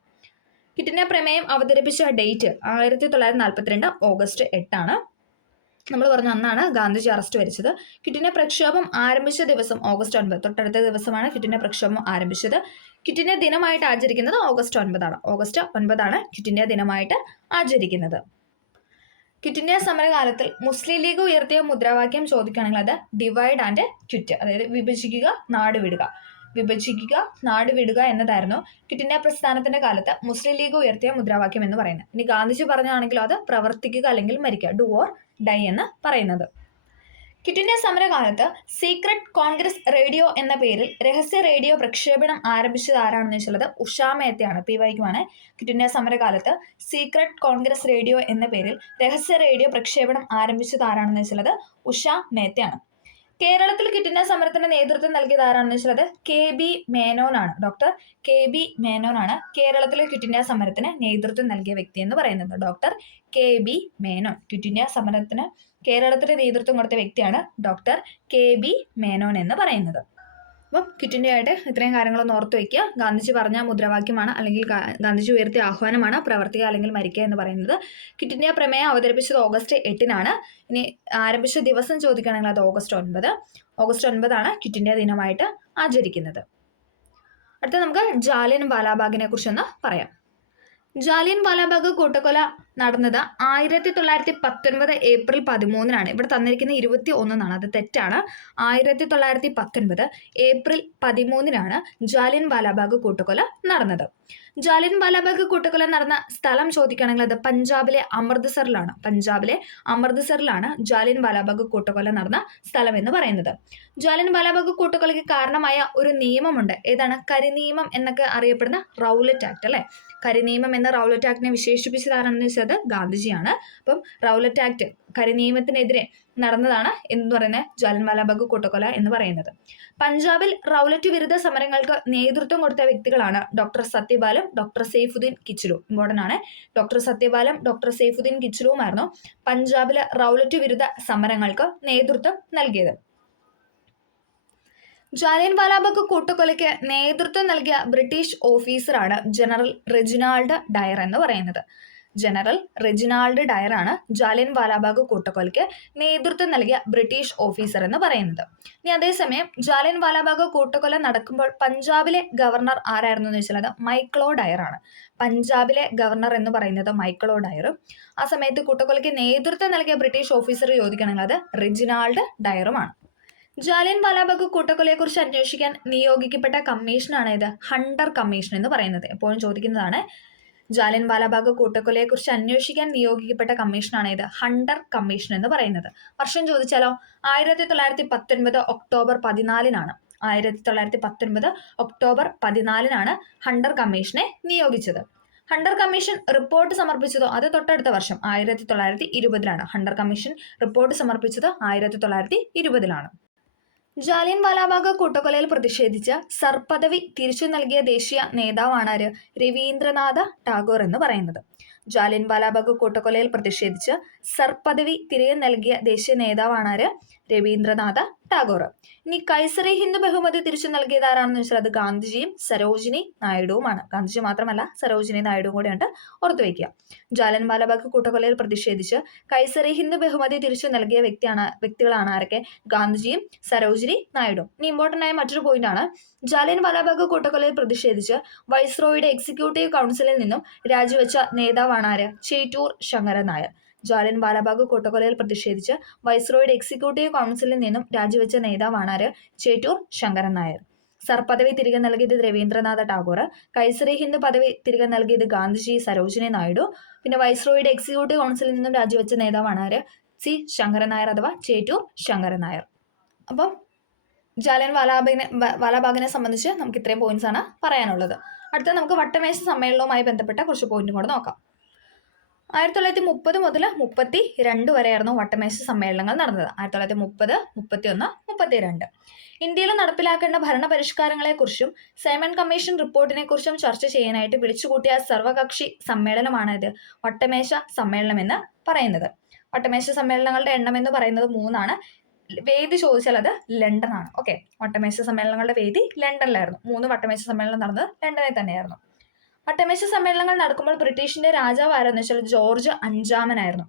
ക്വിറ്റ് ഇന്ത്യ പ്രമേയം അവതരിപ്പിച്ച ഡേറ്റ് 1942 ഓഗസ്റ്റ് 8 ആണ്. നമ്മൾ പറഞ്ഞു അന്നാണ് ഗാന്ധിജി അറസ്റ്റ് വരിച്ചത്. ക്വിറ്റ് ഇന്ത്യ പ്രക്ഷോഭം ആരംഭിച്ച ദിവസം ഓഗസ്റ്റ് 9, തൊട്ടടുത്ത ദിവസമാണ് ക്വിറ്റ് ഇന്ത്യ പ്രക്ഷോഭം ആരംഭിച്ചത്. ക്വിറ്റ് ഇന്ത്യ ദിനമായിട്ട് ആചരിക്കുന്നത് ഓഗസ്റ്റ് 9 ആണ്. ഓഗസ്റ്റ് 9 ആണ് ക്വിറ്റ് ഇന്ത്യ ദിനമായിട്ട് ആചരിക്കുന്നത്. ക്വിറ്റ് ഇന്ത്യ സമരകാലത്തിൽ മുസ്ലിം ലീഗ് ഉയർത്തിയ മുദ്രാവാക്യം ചോദിക്കുകയാണെങ്കിൽ അത് ഡിവൈഡ് ആൻഡ് ക്വിറ്റ്, അതായത് വിഭജിക്കുക നാട് വിടുക. വിഭജിക്കുക നാട് വിടുക എന്നതായിരുന്നു ക്വിറ്റ് ഇന്ത്യ പ്രസ്ഥാനത്തിന്റെ കാലത്ത് മുസ്ലിം ലീഗ് ഉയർത്തിയ മുദ്രാവാക്യം എന്ന് പറയുന്നത്. ഇനി ഗാന്ധിജി പറഞ്ഞാണെങ്കിലും അത് പ്രവർത്തിക്കുക അല്ലെങ്കിൽ മരിക്കുക, ഡു ഓർ ഡൈ എന്ന് പറയുന്നത്. ക്വിറ്റ് ഇന്ത്യ സമരകാലത്ത് സീക്രട്ട് കോൺഗ്രസ് റേഡിയോ എന്ന പേരിൽ രഹസ്യ റേഡിയോ പ്രക്ഷേപണം ആരംഭിച്ചത് ആരാണെന്ന് വെച്ചുള്ളത് ഉഷാ മേത്തയാണ്. PYQ-ആണ്. ക്വിറ്റ് ഇന്ത്യ സമരകാലത്ത് സീക്രട്ട് കോൺഗ്രസ് റേഡിയോ എന്ന പേരിൽ രഹസ്യ റേഡിയോ പ്രക്ഷേപണം ആരംഭിച്ചത് ആരാണെന്ന് വെച്ചുള്ളത് ഉഷാ മേത്തയാണ്. കേരളത്തിൽ ക്വിറ്റ് ഇന്ത്യ സമരത്തിന് നേതൃത്വം നൽകിയത് ആരാണെന്ന് വെച്ചാൽ കെ.ബി. മേനോനാണ്. Doctor KB. മേനോനാണ് കേരളത്തിലെ ക്വിറ്റ് ഇന്ത്യ സമരത്തിന് നേതൃത്വം നൽകിയ വ്യക്തി എന്ന് പറയുന്നത്. Doctor KB. Menon quit India സമരത്തിന് കേരളത്തിന് നേതൃത്വം കൊടുത്ത വ്യക്തിയാണ് ഡോക്ടർ കെ.ബി. മേനോൻ എന്ന് പറയുന്നത്. അപ്പം ക്വിറ്റ് ഇന്ത്യ ആയിട്ട് ഇത്രയും കാര്യങ്ങളൊന്ന് ഓർത്ത് വയ്ക്കുക. ഗാന്ധിജി പറഞ്ഞ മുദ്രാവാക്യമാണ് അല്ലെങ്കിൽ ഗാന്ധിജി ഉയർത്തിയ ആഹ്വാനമാണ് പ്രവർത്തിക്കുക അല്ലെങ്കിൽ മരിക്കുക എന്ന് പറയുന്നത്. ക്വിറ്റ് ഇന്ത്യ പ്രമേയം അവതരിപ്പിച്ചത് ഓഗസ്റ്റ് 8-നാണ്. ഇനി ആരംഭിച്ച ദിവസം ചോദിക്കുകയാണെങ്കിൽ അത് ഓഗസ്റ്റ് 9. ഓഗസ്റ്റ് 9 ക്വിറ്റ് ഇന്ത്യ ദിനമായിട്ട് ആചരിക്കുന്നത്. അടുത്ത നമുക്ക് ജാലിയൻ വാലാബാഗിനെ കുറിച്ചൊന്ന് പറയാം. ജാലിയൻ വാലാബാഗ് കൂട്ടക്കൊല നടന്നത് 1919 ഏപ്രിൽ 13-നാണ്. ഇവിടെ തന്നിരിക്കുന്ന 21-നാണ്, അത് തെറ്റാണ്. 1919 ഏപ്രിൽ 13-നാണ് ജാലിയൻ വാലാബാഗ് കൂട്ടക്കൊല നടന്നത്. ജാലിയൻ വാലാബാഗ് കൂട്ടക്കൊല നടന്ന സ്ഥലം ചോദിക്കുകയാണെങ്കിൽ അത് പഞ്ചാബിലെ അമൃത്സറിലാണ് ജാലിയൻ വാലാബാഗ് കൂട്ടക്കൊല നടന്ന സ്ഥലം എന്ന് പറയുന്നത്. ജാലിയൻ വാലാബാഗ് കൂട്ടക്കൊലയ്ക്ക് കാരണമായ ഒരു നിയമമുണ്ട്. ഏതാണ്? കരിനിയമം എന്നൊക്കെ അറിയപ്പെടുന്ന റൗലറ്റ് ആക്ട് അല്ലെ. കരിനിയമം എന്ന റൗലറ്റ് ആക്ടിനെ വിശേഷിപ്പിച്ചതാണെന്ന് വെച്ചത് ഗാന്ധിജിയാണ്. അപ്പം റൗലറ്റ് ആക്ട് കരിനിയമത്തിനെതിരെ നടന്നതാണ് എന്ന് പറയുന്നത് ജാലിയൻ വാലാബാഗ് കൂട്ടക്കൊല എന്ന് പറയുന്നത്. പഞ്ചാബിൽ റൗലറ്റ് വിരുദ്ധ സമരങ്ങൾക്ക് നേതൃത്വം കൊടുത്ത വ്യക്തികളാണ് ഡോക്ടർ സത്യപാലും ഡോക്ടർ സെയ്ഫുദ്ദീൻ കിച്ചിലുവും. ഇമ്പോർട്ടൻ്റ് ആണ്. ഡോക്ടർ സത്യപാലും ഡോക്ടർ സെയ്ഫുദ്ദീൻ കിച്ചിലുവുമായിരുന്നു പഞ്ചാബിലെ റൗലറ്റ് വിരുദ്ധ സമരങ്ങൾക്ക് നേതൃത്വം നൽകിയത്. ജാലിയൻ വാലാബാഗ് കൂട്ടക്കൊലയ്ക്ക് നേതൃത്വം നൽകിയ ബ്രിട്ടീഷ് ഓഫീസറാണ് ജനറൽ റെജിനാൾഡ് ഡയർ എന്ന് പറയുന്നത്. ജനറൽ റെജിനാൾഡ് ഡയർ ആണ് ജാലിയൻ വാലാബാഗ് കൂട്ടക്കൊലയ്ക്ക് നേതൃത്വം നൽകിയ ബ്രിട്ടീഷ് ഓഫീസർ എന്ന് പറയുന്നത്. ഇനി അതേസമയം ജാലിയൻ വാലാബാഗ് കൂട്ടക്കൊല നടക്കുമ്പോൾ പഞ്ചാബിലെ ഗവർണർ ആരായിരുന്നു എന്ന് വെച്ചാൽ അത് മൈക്കിളോ ഡയർ ആണ്. പഞ്ചാബിലെ ഗവർണർ എന്ന് പറയുന്നത് മൈക്കിളോ ഡയർ. ആ സമയത്ത് കൂട്ടക്കൊലയ്ക്ക് നേതൃത്വം നൽകിയ ബ്രിട്ടീഷ് ഓഫീസർ ചോദിക്കുകയാണെങ്കിൽ അത് റെജിനാൾഡ് ഡയറുമാണ്. ജാലിയൻ വാലാബാഗ് കൂട്ടക്കൊലയെക്കുറിച്ച് അന്വേഷിക്കാൻ നിയോഗിക്കപ്പെട്ട കമ്മീഷനാണ് ഇത് ഹണ്ടർ കമ്മീഷൻ എന്ന് പറയുന്നത്. എപ്പോഴും ചോദിക്കുന്നതാണ്. ജാലിയൻ വാലാബാഗ് കൂട്ടക്കൊലയെക്കുറിച്ച് അന്വേഷിക്കാൻ നിയോഗിക്കപ്പെട്ട കമ്മീഷനാണ് ഇത് ഹണ്ടർ കമ്മീഷൻ എന്ന് പറയുന്നത്. വർഷം ചോദിച്ചാലോ 1919 ഒക്ടോബർ 14-നാണ്. 1919 ഒക്ടോബർ 14-നാണ് ഹണ്ടർ കമ്മീഷനെ നിയോഗിച്ചത്. ഹണ്ടർ കമ്മീഷൻ റിപ്പോർട്ട് സമർപ്പിച്ചതോ അത് തൊട്ടടുത്ത വർഷം 1920-ലാണ്. ഹണ്ടർ കമ്മീഷൻ റിപ്പോർട്ട് സമർപ്പിച്ചത് 1920-ലാണ്. ജാലിയൻ വാലാബാഗ് കൂട്ടക്കൊലയിൽ പ്രതിഷേധിച്ച് സർ പദവി തിരിച്ചു നൽകിയ ദേശീയ നേതാവാണ് ആര്? രവീന്ദ്രനാഥ ടാഗോർ എന്ന് പറയുന്നത്. ജാലിയൻ വാലാബാഗ് കൂട്ടക്കൊലയിൽ പ്രതിഷേധിച്ച് സർ പദവി തിരികെ നൽകിയ ദേശീയ നേതാവാണ് ആര്? രവീന്ദ്രനാഥ ടാഗോർ. ഇനി കൈസറി ഹിന്ദ് ബഹുമതി തിരിച്ചു നൽകിയത് ആരാണെന്ന് വെച്ചാൽ അത് ഗാന്ധിജിയും സരോജിനി നായിഡുവുമാണ്. ഗാന്ധിജി മാത്രമല്ല, സരോജിനി നായിഡുവും കൂടെയുണ്ട്, ഓർത്തു വയ്ക്കുക. ജാലിയൻ വാലാബാഗ് കൂട്ടക്കൊലയിൽ പ്രതിഷേധിച്ച് കൈസറി ഹിന്ദ് ബഹുമതി തിരിച്ചു നൽകിയ വ്യക്തികളാണ് ആരൊക്കെ? ഗാന്ധിജിയും സരോജിനി നായിഡുവും. ഇനി ഇമ്പോർട്ടൻ്റ് ആയ മറ്റൊരു പോയിന്റ് ആണ്, ജാലിയൻ വാലാബാഗ് കൂട്ടക്കൊലയിൽ പ്രതിഷേധിച്ച് വൈസ്രോയുടെ എക്സിക്യൂട്ടീവ് കൗൺസിലിൽ നിന്നും രാജിവെച്ച നേതാവാണ് ആര്? ചേറ്റൂർ ശങ്കരൻ നായർ. ജാലിയൻ വാലാബാഗ് കൂട്ടക്കൊലയിൽ പ്രതിഷേധിച്ച് വൈസ്രോയുടെ എക്സിക്യൂട്ടീവ് കൗൺസിലിൽ നിന്നും രാജിവെച്ച നേതാവാണ് ആര്? ചേറ്റൂർ ശങ്കരൻ നായർ. സർ പദവി തിരികെ നൽകിയത് രവീന്ദ്രനാഥ ടാഗോർ. കൈസറി ഹിന്ദ് പദവി തിരികെ നൽകിയത് ഗാന്ധിജി, സരോജിനി നായിഡു. പിന്നെ വൈസ്രോയുടെ എക്സിക്യൂട്ടീവ് കൗൺസിലിൽ നിന്നും രാജിവെച്ച നേതാവാണ് ആര്? സി ശങ്കരൻ നായർ അഥവാ ചേറ്റൂർ ശങ്കരൻ നായർ. അപ്പം ജാലിയൻ വാലാബാഗിനെ സംബന്ധിച്ച് നമുക്ക് ഇത്രയും പോയിന്റ്സ് ആണ് പറയാനുള്ളത്. അടുത്ത നമുക്ക് വട്ടമേശ സമ്മേളനവുമായി ബന്ധപ്പെട്ട കുറച്ച് പോയിന്റും കൂടെ നോക്കാം. 1930 മുതൽ 32 വരെയായിരുന്നു വട്ടമേശ സമ്മേളനങ്ങൾ നടന്നത്. 1930, 31, 32. ഇന്ത്യയിൽ നടപ്പിലാക്കേണ്ട ഭരണപരിഷ്കാരങ്ങളെക്കുറിച്ചും സൈമൺ കമ്മീഷൻ റിപ്പോർട്ടിനെ കുറിച്ചും ചർച്ച ചെയ്യാനായിട്ട് വിളിച്ചുകൂട്ടിയ സർവകക്ഷി സമ്മേളനമാണ് ഇത് വട്ടമേശ സമ്മേളനം എന്ന് പറയുന്നത്. വട്ടമേശ സമ്മേളനങ്ങളുടെ എണ്ണം എന്ന് പറയുന്നത് 3ആണ്. വേദി ചോദിച്ചാൽ അത് ലണ്ടൻ ആണ്. ഓക്കെ, വട്ടമേശ സമ്മേളനങ്ങളുടെ വേദി ലണ്ടനിലായിരുന്നു. 3 വട്ടമേശ സമ്മേളനം നടന്നത് ലണ്ടനിൽ തന്നെയായിരുന്നു. വട്ടമേശ സമ്മേളനങ്ങൾ നടക്കുമ്പോൾ ബ്രിട്ടീഷിന്റെ രാജാവ് ആരെന്ന് വെച്ചാൽ ജോർജ് 5-മനായിരുന്നു.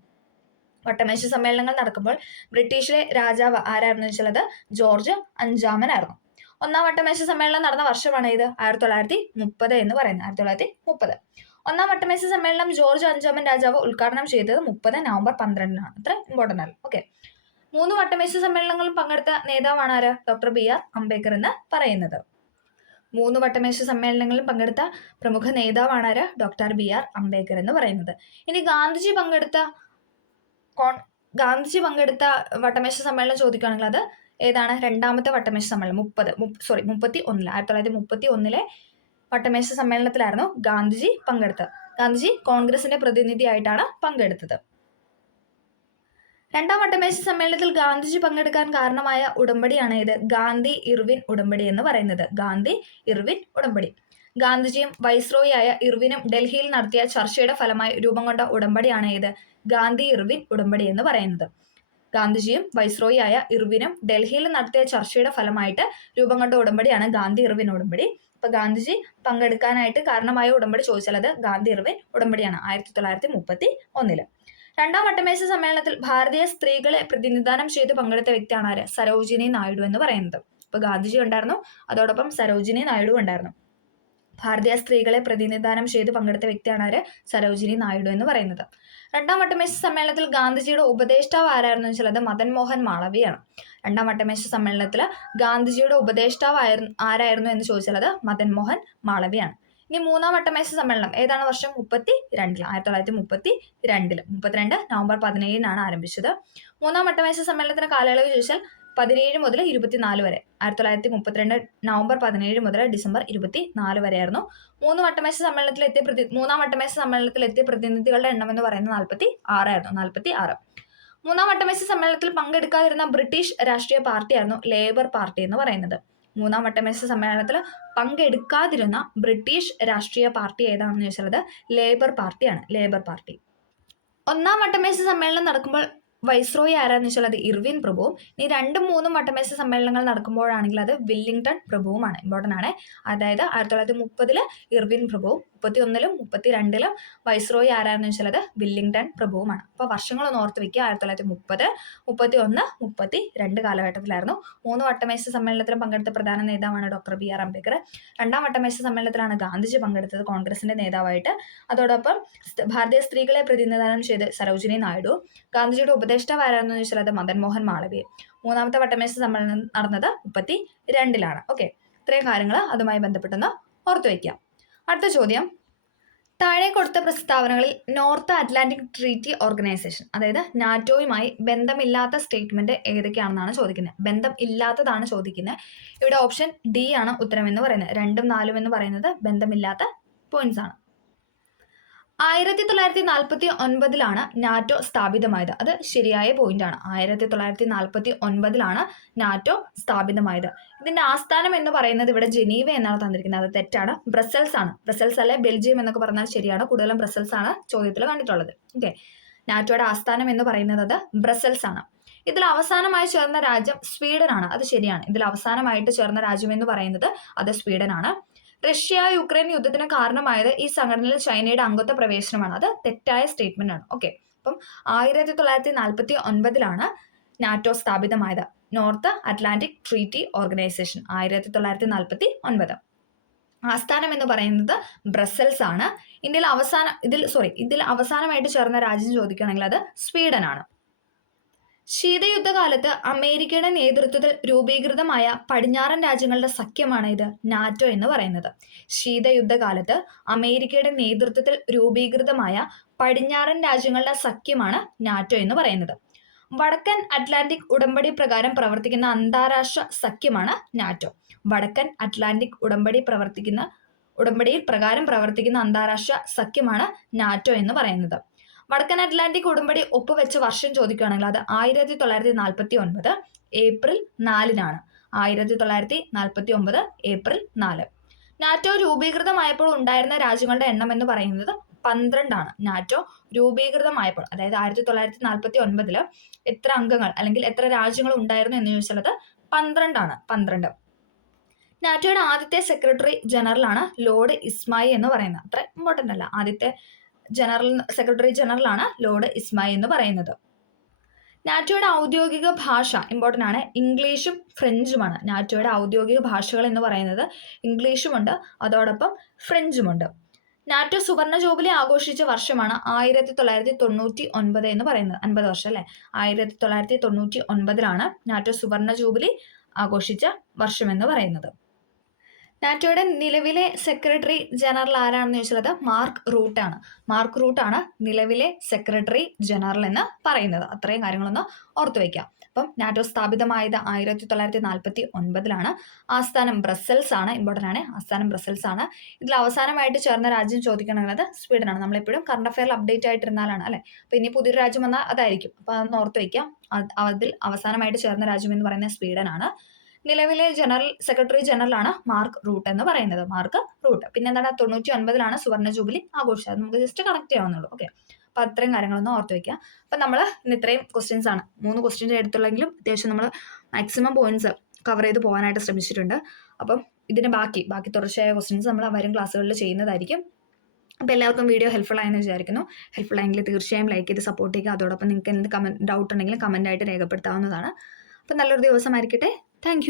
വട്ടമേശ സമ്മേളനങ്ങൾ നടക്കുമ്പോൾ ബ്രിട്ടീഷിലെ രാജാവ് ആരായിരുന്നു വെച്ചാൽ അത് ജോർജ് 5-മനായിരുന്നു. ഒന്നാം വട്ടമേശ സമ്മേളനം നടന്ന വർഷമാണ് ഇത് 1930 എന്ന് പറയുന്നത്. 1930. ഒന്നാം വട്ടമേശ സമ്മേളനം ജോർജ് 5-മൻ രാജാവ് ഉദ്ഘാടനം ചെയ്തത് 30 നവംബർ 12-നാണ്. അത്ര ഇമ്പോർട്ടൻ്റ് ആണ്. ഓക്കെ, 3 വട്ടമേശ സമ്മേളനങ്ങളിൽ പങ്കെടുത്ത നേതാവാണ് ആര്? Doctor B.R. അംബേദ്കർ എന്ന് പറയുന്നത്. 3 വട്ടമേശ സമ്മേളനങ്ങളിൽ പങ്കെടുത്ത പ്രമുഖ നേതാവാണ് ആര്? Doctor B.R. അംബേദ്കർ എന്ന് പറയുന്നത്. ഇനി ഗാന്ധിജി പങ്കെടുത്ത വട്ടമേശ സമ്മേളനം ചോദിക്കുകയാണെങ്കിൽ അത് ഏതാണ്? 2ാമത്തെ വട്ടമേശ സമ്മേളനം 1931. 1931 വട്ടമേശ സമ്മേളനത്തിലായിരുന്നു ഗാന്ധിജി പങ്കെടുത്തത്. ഗാന്ധിജി കോൺഗ്രസിന്റെ പ്രതിനിധിയായിട്ടാണ് പങ്കെടുത്തത്. രണ്ടാം വട്ടമേശ സമ്മേളനത്തിൽ ഗാന്ധിജി പങ്കെടുക്കാൻ കാരണമായ ഉടമ്പടിയാണ് ഇത് ഗാന്ധി ഇർവിൻ ഉടമ്പടി എന്ന് പറയുന്നത്. ഗാന്ധി ഇർവിൻ ഉടമ്പടി. ഗാന്ധിജിയും വൈസ്രോയിയായ ഇർവിനും ഡൽഹിയിൽ നടത്തിയ ചർച്ചയുടെ ഫലമായി രൂപം കൊണ്ട ഉടമ്പടിയാണ് ഇത് ഗാന്ധി ഇർവിൻ ഉടമ്പടി എന്ന് പറയുന്നത്. ഗാന്ധിജിയും വൈസ്രോയിയായ ഇർവിനും ഡൽഹിയിൽ നടത്തിയ ചർച്ചയുടെ ഫലമായിട്ട് രൂപം കൊണ്ട ഉടമ്പടിയാണ് ഗാന്ധി ഇർവിൻ ഉടമ്പടി. അപ്പൊ ഗാന്ധിജി പങ്കെടുക്കാനായിട്ട് കാരണമായ ഉടമ്പടി ചോദിച്ചാൽ അത് ഗാന്ധി ഇർവിൻ ഉടമ്പടിയാണ് 1931. രണ്ടാം വട്ടമേശ സമ്മേളനത്തിൽ ഭാരതീയ സ്ത്രീകളെ പ്രതിനിധാനം ചെയ്ത് പങ്കെടുത്ത വ്യക്തിയാണ് ആര്? സരോജിനി നായിഡു എന്ന് പറയുന്നത്. ഇപ്പൊ ഗാന്ധിജി ഉണ്ടായിരുന്നു, അതോടൊപ്പം സരോജിനി നായിഡു ഉണ്ടായിരുന്നു. ഭാരതീയ സ്ത്രീകളെ പ്രതിനിധാനം ചെയ്ത് പങ്കെടുത്ത വ്യക്തിയാണ് ആര്? സരോജിനി നായിഡു എന്ന് പറയുന്നത്. രണ്ടാം വട്ടമേശ സമ്മേളനത്തിൽ ഗാന്ധിജിയുടെ ഉപദേഷ്ടാവ് ആരായിരുന്നു വെച്ചാൽ അത് മദൻ മോഹൻ മാളവിയാണ്. രണ്ടാം വട്ടമേശ സമ്മേളനത്തിൽ ഗാന്ധിജിയുടെ ഉപദേഷ്ടാവ് ആരായിരുന്നു എന്ന് ചോദിച്ചാൽ അത് മദൻ മോഹൻ മാളവിയാണ്. ഇനി മൂന്നാം വട്ടമേശ സമ്മേളനം ഏതാണ് വർഷം? 32 1932 32 നവംബർ 17 ആരംഭിച്ചത്. മൂന്നാം വട്ടമേശ സമ്മേളനത്തിന് കാലയളവ് ചോദിച്ചാൽ 17 മുതൽ 24 വരെ. 1932 നവംബർ 17 മുതൽ ഡിസംബർ 24 വരെയായിരുന്നു. മൂന്നാം വട്ടമേശ സമ്മേളനത്തിൽ എത്തിയ പ്രതിനിധികളുടെ എണ്ണം എന്ന് പറയുന്നത് 46 ആയിരുന്നു. 46. മൂന്നാം വട്ടമേശ സമ്മേളനത്തിൽ പങ്കെടുക്കാതിരുന്ന ബ്രിട്ടീഷ് രാഷ്ട്രീയ പാർട്ടിയായിരുന്നു ലേബർ പാർട്ടി എന്ന് പറയുന്നത്. മൂന്നാം വട്ടമേശ സമ്മേളനത്തിൽ പങ്കെടുക്കാതിരുന്ന ബ്രിട്ടീഷ് രാഷ്ട്രീയ പാർട്ടി ഏതാണെന്ന് ചോദിച്ചാൽ അത് ലേബർ പാർട്ടിയാണ്. Labour party. ഒന്നാം വട്ടമേശ സമ്മേളനം നടക്കുമ്പോൾ വൈസ്രോയി ആരാന്ന് വെച്ചാൽ അത് ഇർവിൻ പ്രഭുവും. ഇനി 2ഉം 3ഉം വട്ടമേശ സമ്മേളനങ്ങൾ നടക്കുമ്പോഴാണെങ്കിൽ അത് വില്ലിംഗ്ടൺ പ്രഭുവുമാണ്. ഇമ്പോർട്ടൻ്റ് ആണ്. അതായത് 1930 ഇർവിൻ പ്രഭുവും 31 32 വൈസ്രോയി ആരാന്ന് വെച്ചാൽ അത് വില്ലിംഗ്ടൺ പ്രഭുവുമാണ്. അപ്പോൾ വർഷങ്ങളൊന്ന് ഓർത്ത് വെക്കുക. 1930 31 32 കാലഘട്ടത്തിലായിരുന്നു. 3 വട്ടമേശ സമ്മേളനത്തിൽ പങ്കെടുത്ത പ്രധാന നേതാവാണ് ഡോക്ടർ BR അംബേദ്കർ. രണ്ടാം വട്ടമേശ സമ്മേളനത്തിലാണ് ഗാന്ധിജി പങ്കെടുത്തത് കോൺഗ്രസിന്റെ നേതാവായിട്ട്. അതോടൊപ്പം ഭാരതീയ സ്ത്രീകളെ പ്രതിനിധാനം ചെയ്ത് സരോജിനി നായിഡു. ഗാന്ധിജിയുടെ ഉപദേഷ്ടാവ് ആരാണെന്ന് ചോദിച്ചാൽ അത് മദൻ മോഹൻ മാളവ്യ. മൂന്നാമത്തെ വട്ടമേശ സമ്മേളനം നടന്നത് 32 ഓക്കെ. ഇത്രയും കാര്യങ്ങൾ അതുമായി ബന്ധപ്പെട്ടൊന്ന് ഓർത്തു വയ്ക്കാം. അടുത്ത ചോദ്യം, താഴെ കൊടുത്ത പ്രസ്താവനകളിൽ നോർത്ത് അറ്റ്ലാന്റിക് ട്രീറ്റി ഓർഗനൈസേഷൻ അതായത് നാറ്റോയുമായി ബന്ധമില്ലാത്ത സ്റ്റേറ്റ്മെന്റ് ഏതൊക്കെയാണെന്നാണ് ചോദിക്കുന്നത്. ബന്ധം ഇല്ലാത്തതാണ് ചോദിക്കുന്നത്. ഇവിടെ ഓപ്ഷൻ ഡി ആണ് ഉത്തരം എന്ന് പറയുന്നത്. 2ഉം 4ഉം എന്ന് പറയുന്നത് ബന്ധമില്ലാത്ത പോയിന്റ്സ് ആണ്. 1949 നാറ്റോ സ്ഥാപിതമായത്. അത് ശരിയായ പോയിന്റ് ആണ്. 1949 നാറ്റോ സ്ഥാപിതമായത്. ഇതിന്റെ ആസ്ഥാനം എന്ന് പറയുന്നത് ഇവിടെ ജനീവ എന്നാണ് തന്നിരിക്കുന്നത്. അത് തെറ്റാണ്. ബ്രസൽസ് ആണ്. ബ്രസൽസ് അല്ലെ ബെൽജിയം എന്നൊക്കെ പറഞ്ഞാൽ ശരിയാണ്. കൂടുതലും ബ്രസൽസ് ആണ് ചോദ്യത്തിൽ കണ്ടിട്ടുള്ളത്. ഓക്കെ. നാറ്റോയുടെ ആസ്ഥാനം എന്ന് പറയുന്നത് അത് ബ്രസൽസ് ആണ്. ഇതിൽ അവസാനമായി ചേർന്ന രാജ്യം സ്വീഡൻ ആണ്. അത് ശരിയാണ്. ഇതിൽ അവസാനമായിട്ട് ചേർന്ന രാജ്യം എന്ന് പറയുന്നത് അത് സ്വീഡൻ ആണ്. റഷ്യ യുക്രൈൻ യുദ്ധത്തിന് കാരണമായത് ഈ സംഘടനയിൽ ചൈനയുടെ അംഗത്വ പ്രവേശനമാണ്. അത് തെറ്റായ സ്റ്റേറ്റ്മെന്റ് ആണ്. ഓക്കെ. അപ്പം 1949 നാറ്റോ സ്ഥാപിതമായത്. North Atlantic treaty organisation 1949. ആസ്ഥാനം എന്ന് പറയുന്നത് ബ്രസൽസ് ആണ്. ഇതിൽ അവസാനമായിട്ട് ചേർന്ന രാജ്യം ചോദിക്കുകയാണെങ്കിൽ അത് സ്വീഡൻ ആണ്. ശീതയുദ്ധകാലത്ത് അമേരിക്കയുടെ നേതൃത്വത്തിൽ രൂപീകൃതമായ പടിഞ്ഞാറൻ രാജ്യങ്ങളുടെ സഖ്യമാണ് ഇത് നാറ്റോ എന്ന് പറയുന്നത്. ശീതയുദ്ധകാലത്ത് അമേരിക്കയുടെ നേതൃത്വത്തിൽ രൂപീകൃതമായ പടിഞ്ഞാറൻ രാജ്യങ്ങളുടെ സഖ്യമാണ് നാറ്റോ എന്ന് പറയുന്നത്. വടക്കൻ അറ്റ്ലാന്റിക് ഉടമ്പടി പ്രകാരം പ്രവർത്തിക്കുന്ന അന്താരാഷ്ട്ര സഖ്യമാണ് നാറ്റോ. വടക്കൻ അറ്റ്ലാന്റിക് ഉടമ്പടിയിൽ പ്രകാരം പ്രവർത്തിക്കുന്ന അന്താരാഷ്ട്ര സഖ്യമാണ് നാറ്റോ എന്ന് പറയുന്നത്. വടക്കൻ അറ്റ്ലാന്റിക് ഉടമ്പടി ഒപ്പുവെച്ച വർഷം ചോദിക്കുകയാണെങ്കിൽ അത് 1949 ഏപ്രിൽ 4 1949 ഏപ്രിൽ 4. നാറ്റോ രൂപീകൃതമായപ്പോൾ ഉണ്ടായിരുന്ന രാജ്യങ്ങളുടെ എണ്ണം എന്ന് പറയുന്നത് 12 ആണ്. നാറ്റോ രൂപീകൃതമായപ്പോൾ അതായത് 1949 എത്ര അംഗങ്ങൾ അല്ലെങ്കിൽ എത്ര രാജ്യങ്ങൾ ഉണ്ടായിരുന്നു എന്ന് ചോദിച്ചാൽ അത് 12 ആണ്. 12. നാറ്റോയുടെ ആദ്യത്തെ സെക്രട്ടറി ജനറൽ ആണ് ലോർഡ് ഇസ്മായി എന്ന് പറയുന്നത്. അത്ര ഇമ്പോർട്ടൻ്റ് അല്ല. ആദ്യത്തെ സെക്രട്ടറി ജനറൽ ആണ് ലോർഡ് ഇസ്മായി എന്ന് പറയുന്നത്. നാറ്റോയുടെ ഔദ്യോഗിക ഭാഷ ഇമ്പോർട്ടൻ്റ് ആണ്. ഇംഗ്ലീഷും ഫ്രഞ്ചുമാണ്. നാറ്റോയുടെ ഔദ്യോഗിക ഭാഷകൾ എന്ന് പറയുന്നത് ഇംഗ്ലീഷുമുണ്ട്, അതോടൊപ്പം ഫ്രഞ്ചുമുണ്ട്. നാറ്റോ സുവർണ ജൂബിലി ആഘോഷിച്ച വർഷമാണ് 1999 എന്ന് പറയുന്നത്. 50 വർഷം അല്ലെ. 1999 നാറ്റോ സുവർണ ജൂബിലി ആഘോഷിച്ച വർഷം എന്ന് പറയുന്നത്. നാറ്റോയുടെ നിലവിലെ സെക്രട്ടറി ജനറൽ ആരാണെന്ന് ചോദിച്ചാൽ അത് മാർക്ക് റൂട്ട് ആണ്. മാർക്ക് റൂട്ട് ആണ് നിലവിലെ സെക്രട്ടറി ജനറൽ എന്ന് പറയുന്നത്. അത്രയും കാര്യങ്ങളൊന്ന് ഓർത്തു വയ്ക്കാം. അപ്പം നാറ്റോ സ്ഥാപിതമായത് 1949 ആസ്ഥാനം ബ്രസൽസ് ആണ്. ഇമ്പോർട്ടൻ്റ് ആണ്, ആസ്ഥാനം ബ്രസൽസ് ആണ്. ഇതിൽ അവസാനമായിട്ട് ചേർന്ന രാജ്യം ചോദിക്കണമെന്നത് സ്വീഡനാണ്. നമ്മളെപ്പോഴും കറണ്ട് അഫെയറിൽ അപ്ഡേറ്റ് ആയിട്ടിരുന്നാലാണ് അല്ലേ. അപ്പോൾ ഇനി പുതിയൊരു രാജ്യം വന്നാൽ അതായിരിക്കും. അപ്പോൾ അതൊന്ന് ഓർത്ത് വയ്ക്കാം. അതിൽ അവസാനമായിട്ട് ചേർന്ന രാജ്യം എന്ന് പറയുന്നത് സ്വീഡനാണ്. നിലവിലെ സെക്രട്ടറി ജനറൽ ആണ് മാർക്ക് റൂട്ട് എന്ന് പറയുന്നത്. Mark Rutte. പിന്നെ എന്താണ്, 99 സുവർണ്ണ ജൂബിലി ആഘോഷം. അത് നമുക്ക് ജസ്റ്റ് കണക്ട് ചെയ്യാവുന്നുള്ളൂ. ഓക്കെ, അപ്പോൾ അത്രയും കാര്യങ്ങളൊന്നും ഓർത്ത് വയ്ക്കുക. അപ്പം നമ്മൾ ഇന്ന് ഇത്രയും ക്വസ്റ്റ്യൻസ് ആണ്, 3 ക്വസ്റ്റ്യൻ്റെ അടുത്തുള്ളെങ്കിലും അത്യാവശ്യം നമ്മൾ മാക്സിമം പോയിന്റ്സ് കവർ ചെയ്ത് പോകാനായിട്ട് ശ്രമിച്ചിട്ടുണ്ട്. അപ്പം ഇതിന് ബാക്കി തുടർച്ചയായ ക്വസ്റ്റ്യൻസ് നമ്മൾ വരും ക്ലാസ്സുകളിൽ ചെയ്യുന്നതായിരിക്കും. അപ്പോൾ എല്ലാവർക്കും വീഡിയോ ഹെൽപ്ഫുൾ ആയെന്ന് വിചാരിക്കുന്നു. ഹെൽപ്ഫുൾ ആയെങ്കിൽ തീർച്ചയായും ലൈക്ക് ചെയ്ത് സപ്പോർട്ട് ചെയ്യുക. അതോടൊപ്പം നിങ്ങൾക്ക് എന്ത് ഡൗട്ട് ഉണ്ടെങ്കിലും കമൻ്റായിട്ട് രേഖപ്പെടുത്താവുന്നതാണ്. അപ്പം നല്ലൊരു ദിവസമായിരിക്കട്ടെ. താങ്ക്